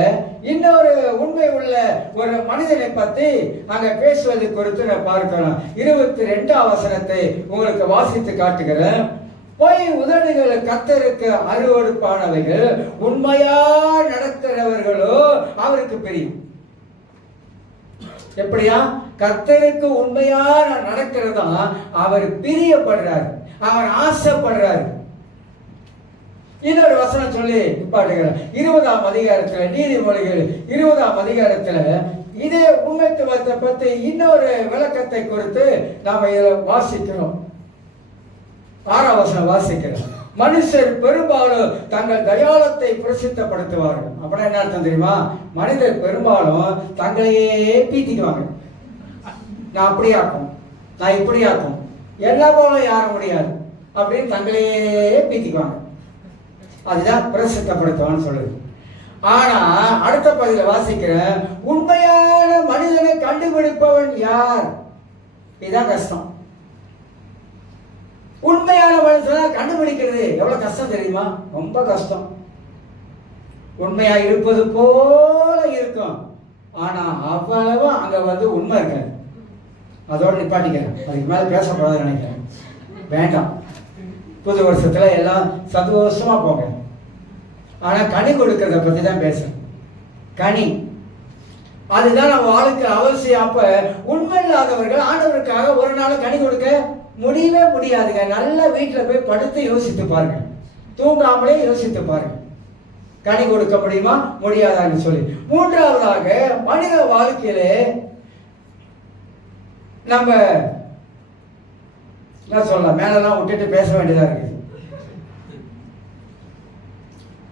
இன்னொரு உண்மை உள்ள ஒரு மனிதனை பத்தி அங்க பேசுவது குறித்து நான் பார்க்கலாம். 22ஆம் வசனத்தை உங்களுக்கு வாசித்து காட்டுகிறேன். பொய் உதடுகள் கர்த்தருக்கு அருவருப்பானவைகள், உண்மையா நடக்கிறவர்களோ அவருக்கு பிரியம். எப்படியா? கர்த்தருக்கு உண்மையா நடக்கிறதா அவர் பிரியப்படுறாரு, அவர் ஆசைப்படுறாரு. இன்னொரு வசனம் சொல்லி பாட்டுகிறார். 20ஆம் அதிகாரத்துல, நீதிமொழிகள் 20ஆம் அதிகாரத்துல இதே உண்மைத்துவத்தை பத்தி இன்னொரு விளக்கத்தை குறித்து நாம இதில் வாசிக்கிறோம். 6ஆம் வசனம் வாசிக்கிறோம். மனுஷர் பெரும்பாலும் தங்கள் தயாளத்தை பிரசித்தப்படுத்துவார்கள். அப்படின்னா என்ன அர்த்தம் தெரியுமா? மனிதர் பெரும்பாலும் தங்களையே பீத்திக்குவாங்க. நான் அப்படியாக்கும், நான் இப்படியாக்கும், எல்லா போல யாரும் முடியாது அப்படின்னு தங்களையே பீத்திக்குவாங்க. அதுதான் பிரசித்தப்படுத்துவான்னு சொல்லுது. ஆனா அடுத்த பகுதியில வாசிக்கிற, உண்மையான மனிதனை கண்டுபிடிப்பவன் யார்? இதுதான் கஷ்டம். உண்மையான மனுஷனை கண்டுபிடிக்கிறது எவ்வளவு கஷ்டம் தெரியுமா? ரொம்ப கஷ்டம். உண்மையா இருப்பது போல இருக்கும், ஆனா அவ்வளவு அங்க உண்மை இருக்காது. அதோட நிப்பாட்டிக்கிறேன், அதுக்கு மேல பேசக்கூடாதுன்னு நினைக்கிறேன். வேண்டாம், புது வருஷத்துல எல்லாம் சந்தோஷமா போங்க. ஆனா கனி கொடுக்கறத பத்தி தான் பேசுறேன். கனி அதுதான் நம்ம வாழ்க்கை அவசியம். அப்ப உண்மை இல்லாதவர்கள் ஆண்டவருக்காக ஒரு நாள் கனி கொடுக்க முடியவே முடியாதுங்க. நல்ல வீட்டுல போய் படுத்து யோசித்து பாருங்க, தூங்காமலே யோசித்து பாருங்க, கனி கொடுக்க முடியுமா முடியாதான்னு சொல்லி. மூன்றாவதாக, மனித வாழ்க்கையிலே நம்ம என்ன சொல்லலாம், மேலெல்லாம் விட்டுட்டு பேச வேண்டியதா இருக்குது.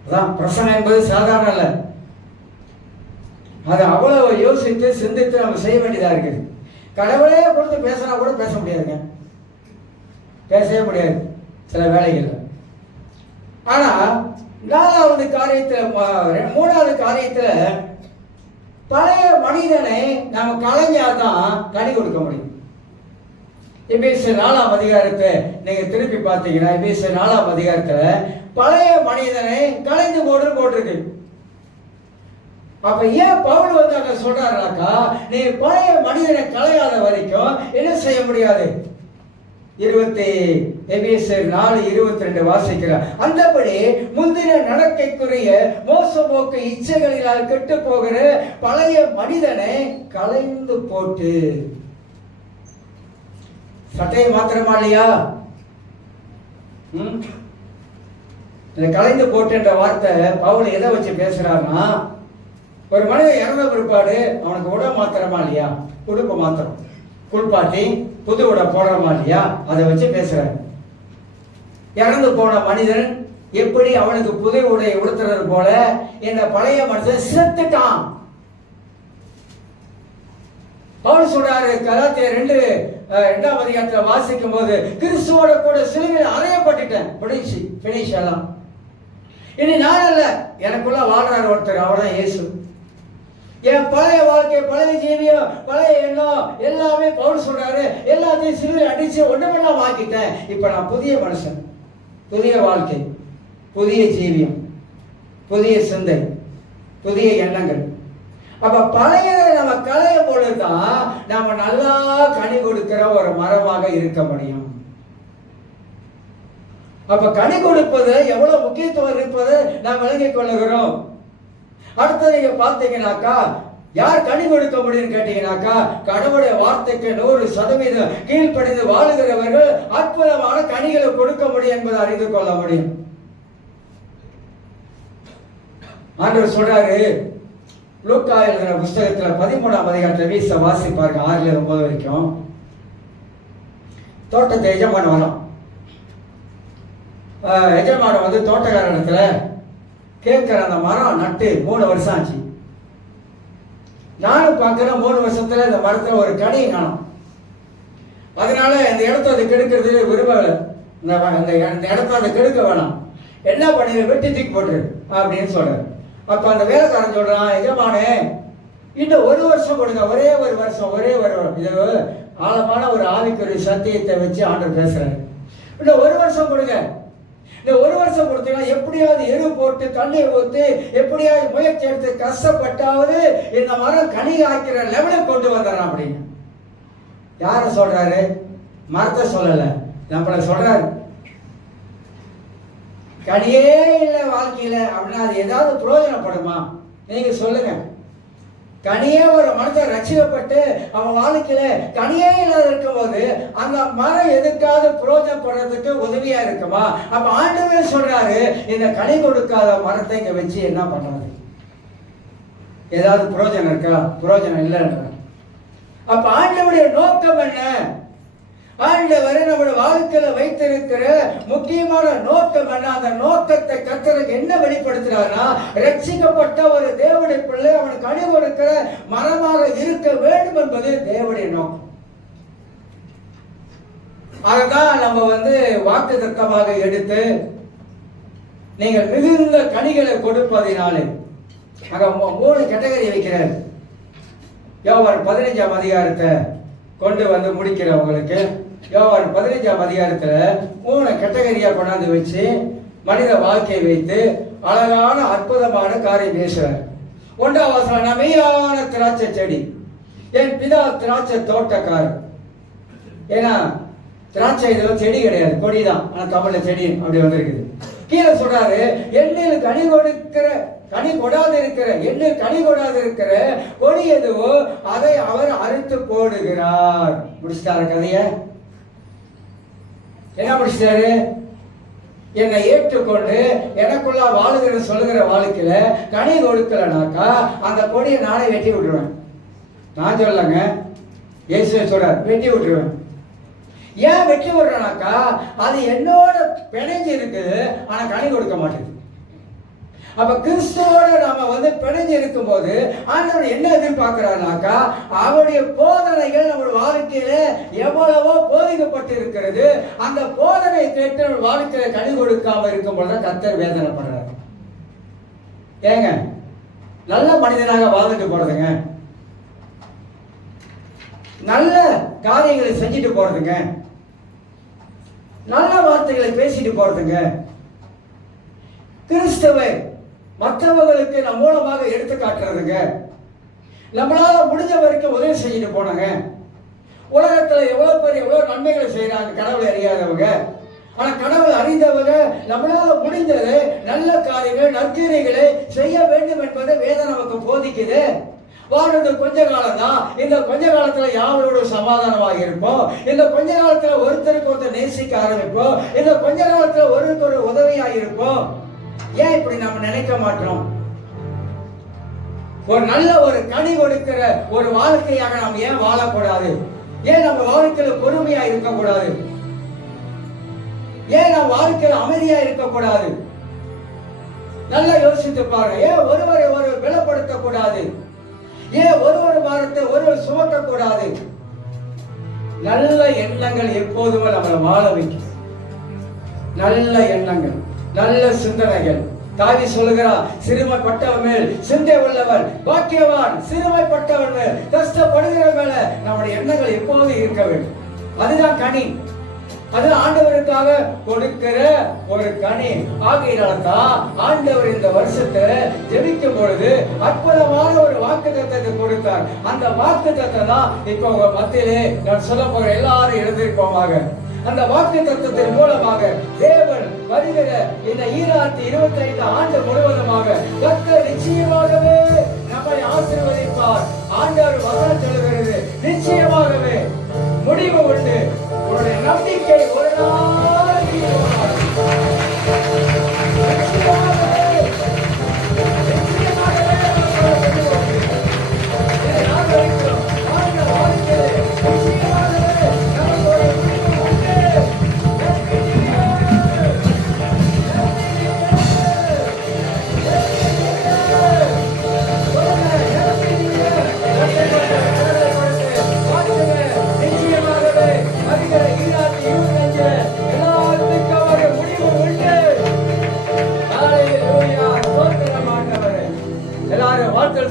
அதான் பிரசனம் என்பது சாதாரண அல்ல, அதை அவ்வளவு யோசித்து சிந்தித்து நம்ம செய்ய வேண்டியதா இருக்குது. கடவுளே கொடுத்து பேசினா கூட பேச முடியாதுங்க, பேசவே முடியாது சில வேலைகள்ல. ஆனா 4வது காரியத்துல 3வது காரியத்துல பழைய மனிதனை நாம கலைஞ்சாதான் கனி கொடுக்க முடியும். எபேசியர் 4ஆம் அதிகாரத்தை நீங்க திருப்பி பார்த்தீங்கன்னா, எபேசியர் 4ஆம் அதிகாரத்துல பழைய மனிதனை கலைந்து போட்டிருக்கு. அப்ப ஏன் பவுல் வந்து அங்க சொல்றாருனாக்கா, நீ பழைய மனிதனை கலையாத வரைக்கும் என்ன செய்ய முடியாது. எபேசியர் 4:22 வாசிக்கிறார். அந்தபடி முந்தின நடக்கைக்குரிய மோசமோக்கு இச்சைகளினால் கெட்டு போகிற பழைய மனிதனை கலைந்து போட்டு. சட்டையை மாத்திரமா இல்லையா? இந்த கலைந்து போட்டு என்ற வார்த்தை பவுல் எதை வச்சு பேசுறாருன்னா, ஒரு மனிதன் இறந்த பிற்பாடு அவனுக்கு உடை மாத்திரமா இல்லையா, உடுப்பு மாத்திரம் குளிப்பாட்டி புது உடை போடுறமா இல்லையா, அதை வச்சு பேசுறாரு. இறந்து போன மனிதன் எப்படி அவனுக்கு புது உடை உடுத்துறது போல இந்த பழைய மனுஷன் செத்துட்டான். பவுல் சொல்றாரு கலாத்தியர் 2:2 அதிகாரத்துல வாசிக்கும் போது, கிறிஸ்துவோட கூட சிலுவையில் அறையப்பட்டுட்டேன், பினிஷ் எல்லாம். இனி நான் அல்ல, எனக்குள்ள வாழ்றாரு ஒருத்தர், அவர்தான் இயேசு. என் பழைய வாழ்க்கை, பழைய ஜீவியம், பழைய எண்ணம் எல்லாமே பவுல் சொல்றாரு, எல்லாத்தையும் சிலுவையில் அடிச்சு ஒண்ணுமெல்லாம் ஆக்கிட்டேன். இப்ப நான் புதிய மனுஷன், புதிய வாழ்க்கை, புதிய ஜீவியம், புதிய சிந்தை, புதிய எண்ணங்கள். அப்ப பழையதை நம்ம களைய பொழுதுதான் நம்ம நல்லா கனி கொடுக்கிற ஒரு மரமாக இருக்க முடியும். அப்ப கனி கொடுப்பது எவ்வளவு முக்கியத்துவம் இருப்பது நாம் விளங்கிக் கொள்ளுகிறோம். அடுத்தது நீங்க பார்த்தீங்கன்னாக்கா, யார் கனி கொடுக்க முடியும் கேட்டீங்கன்னாக்கா, கடவுளுடைய வார்த்தைக்கு 100% கீழ்ப்படிந்து வாழுகிறவர்கள் அற்புதமான கனிகளை கொடுக்க முடியும் என்பதை அறிந்து கொள்ள முடியும். ஆண்டவர் சொல்றாரு, லூக்கா எழுதின புஸ்தகத்துல 13ஆம் அதிகாரத்தை வீச வாசிப்பாருங்க, 6-9 வரைக்கும். தோட்டத்தை எஜமானம் வரும். எஜமானம் வந்து தோட்டக்காரத்துல கேட்கிற அந்த மரம் நட்டு 3 வருஷம் ஆச்சு. நானும் பார்க்கிறேன் 3 வருஷத்துல இந்த மரத்துல ஒரு கனி காணும். அதனால இந்த இடத்த அது கெடுக்கிறது விரும்பல. இந்த இடத்த அதை கெடுக்க வேணாம், என்ன பண்ணி வெட்டி தூக்கி போட்டுரு அப்படின்னு சொல்றாரு. அப்ப அந்த வேலைக்காரன் சொல்றான், எஜமானே இன்னும் 1 வருஷம் கொடுங்க, ஒரே ஒரு வருஷம். இது ஆழமான ஒரு ஆவிக்குரிய சத்தியத்தை வச்சு ஆண்டவர் பேசுறாரு. இன்னும் 1 வருஷம் கொடுங்க. இந்த 1 வருஷம் கொடுத்தீங்கன்னா எப்படியாவது எரு போட்டு தண்ணீர் ஊற்றி எப்படியாவது முயற்சி எடுத்து கஷ்டப்பட்டாவது இந்த மரம் கனி ஆக்கிற லெவலுக்கு கொண்டு வந்துடுறான் அப்படின்னு. யார சொல்றாரு? மரத்தை சொல்லல, நம்மள சொல்றாரு. கனியே இல்லை வாழ்க்கையில அப்படின்னா அது ஏதாவது பிரயோஜனப்படுமா? நீங்க சொல்லுங்க. கனியே ஒரு மனுஷன் ரட்சிக்கப்பட்டு அவன் வாழ்க்கையில கனியே இல்லாத இருக்கும் போது அந்த மரம் எதுக்காவது பிரயோஜனப்படுறதுக்கு உதவியா இருக்குமா? அப்ப ஆண்டவரே சொல்றாரு, இந்த கனி கொடுக்காத மரத்தை இங்க வச்சு என்ன பண்றது? ஏதாவது பிரயோஜனம் இருக்கா? பிரயோஜனம் இல்லைன்ற. அப்ப ஆண்டவருடைய நோக்கம் என்ன? ஆண்டவரை நம்முடைய வாழ்க்கையில வைத்திருக்கிற முக்கியமான நோக்கம் என்ன? அந்த நோக்கத்தை கர்த்தருக்கு என்ன வெளிப்படுத்துறாருன்னா, ரட்சிக்கப்பட்ட ஒரு தேவனுடைய பிள்ளை அவனுக்கு கனி கொடுக்கிற மரமாக இருக்க வேண்டும் என்பது தேவனுடைய நோக்கம். அதுதான் நம்ம வாக்குத்தத்தமாக எடுத்து நீங்கள் மிகுந்த கனிகளை கொடுப்பதினாலே அங்க 3 கேட்டகரி வைக்கிறார். யோவான் 15ஆம் அதிகாரத்தை கொண்டு வந்து முடிக்கிறவங்களுக்கு யோவான் 15ஆம் அதிகாரத்துல 3 கேட்டகரியா கொண்டாந்து வச்சு மனித வாழ்க்கையை வைத்து அழகான அற்புதமான காரியம் பேசுறார். 1ஆம் வசனம், நான் மெய்யான திராட்சை செடி, என் பிதா திராட்சை தோட்டக்காரர். ஏன்னா திராட்சை இதெல்லாம் செடி கிடையாது, கொடிதான். ஆனா தமிழ்ல செடி அப்படி வந்திருக்குது. கீழே சொல்றாரு, எண்ணில் கனி கொடுக்கிற எண்ணில் கனி கொடாது இருக்கிற கொடி எதுவோ அதை அவர் அறுத்து போடுகிறார். முடிச்சிட்டாரு கதைய. என்ன முடிச்சிட்டாரு? என்னை ஏற்றுக்கொண்டு எனக்குள்ள வாழுகிற சொல்லுகிற வாழ்க்கையில கனி கொடுக்கலனாக்கா அந்த கொடியை நானே வெட்டி விட்டுருவேன். நான் சொல்லங்க, இயேசுவே சொல்றார், வெட்டி விட்டுருவேன். ஏன் வெட்டி விடுறேனாக்கா அது என்னோட பிணைஞ்சு இருக்குது, ஆனா கனி கொடுக்க மாட்டேங்குது. அப்ப கிறிஸ்துவோட நாம பிணைஞ்சு இருக்கும் போது ஆண்டவர் என்ன எதிர்பார்க்கிறாருனாக்கா, அவருடைய போதனைகள் நம்ம வாழ்க்கையில எவ்வளவோ போதிக்கப்பட்டு இருக்கிறது. அந்த போதனை கேட்டு நம்ம வாழ்க்கையில கனி கொடுக்காம இருக்கும் போதுதான் கர்த்தர் வேதனைப்படுறாரு. ஏங்க நல்ல மனிதனாக வாழ்ந்துட்டு போறதுங்க, நல்ல காரியங்களை செஞ்சுட்டு போறதுங்க, நல்ல வார்த்தைகளை பேசிட்டு போறதுங்க. கிறிஸ்துவை மற்றவர்களுக்கு நம் மூலமாக எடுத்து காட்டுறதுங்க. நம்மளால முடிஞ்ச வரைக்கும் உதவி செஞ்சுட்டு போனாங்க. உலகத்துல எவ்வளவு பேர் எவ்வளவு நன்மைகளை செய்யறாங்க கடவுளை அறியாதவங்க. ஆனா கடவுளை அறிந்தவங்க நம்மளால முடிந்தது நல்ல காரியங்கள் நற்கிரைகளை செய்ய வேண்டும் என்பதை வேதம் நமக்கு போதிக்குது. வாழ்றது கொஞ்ச காலம் தான். இந்த கொஞ்ச காலத்துல யாரோட சமாதானமாக இருப்போம். இந்த கொஞ்ச காலத்துல ஒருத்தருக்கு ஒருத்தர் நேசிக்க ஆரம்பிப்போம். இந்த கொஞ்ச காலத்துல ஒருத்தருக்கு ஒரு உதவியாக இருப்போம். ஏன் இப்படி நம்ம நினைக்க மாட்டோம்? ஒரு நல்ல ஒரு கனி கொடுக்கிற ஒரு வாழ்க்கையாக நாம் ஏன் வாழக்கூடாது? ஏன் நம்ம வாழ்க்கையில பொறுமையா இருக்கக்கூடாது? ஏன் நம்ம வாழ்க்கையில அமைதியா இருக்கக்கூடாது? நல்லா யோசித்து பாருங்க. ஏன் ஒருவரை ஒருவர் பலப்படுத்த கூடாது? ஏன் ஒரு பாரத்தை ஒருவர் சுமக்க கூடாது? நல்ல எண்ணங்கள் எப்போதுமே நம்மளை வாழ வைக்கும். நல்ல எண்ணங்கள், நல்ல சிந்தனைகள். தாவி சொல்லுகிறார், சிறுமைப்பட்டவன் மேல் சிந்தை உள்ளவன் பாக்கியவான். சிறுமைப்பட்டவன் மேல், கஷ்டப்படுகிற மேல நம்முடைய எண்ணங்கள் எப்போதும் இருக்க வேண்டும். அதுதான் கனி. அது ஆண்டவருக்காக கொடுக்கிற ஒரு கனி. ஆகையினால்தான் ஆண்டவர் இந்த வருஷத்தை ஜெபிக்கும் பொழுது அற்புதமான ஒரு வாக்குத்தத்தத்தை கொடுத்தார். அந்த வாக்குத்தத்தை தான் இப்ப உங்க மத்தியிலே நான் சொல்ல போற எல்லாரும் எழுந்திருப்போமாக. அந்த வாக்குத்தத்தத்தின் மூலமாக தேவன் வருகிற இந்த 2025 ஆண்டு முழுவதுமாக கர்த்தர் நிச்சயமாகவே நம்மை ஆசீர்வதிப்பார். ஆண்டவர் வசனம் சொல்லுகிறது, நிச்சயமாகவே முடிவு உண்டு. உன்னுடைய நம்பிக்கை ஒரு நாள்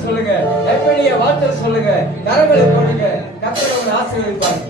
சொல்லுங்க, வாழ்த்து சொல்லுங்க, கரங்களை போடுங்க. கர்த்தர் உங்களை ஆசீர்வதிப்பார்.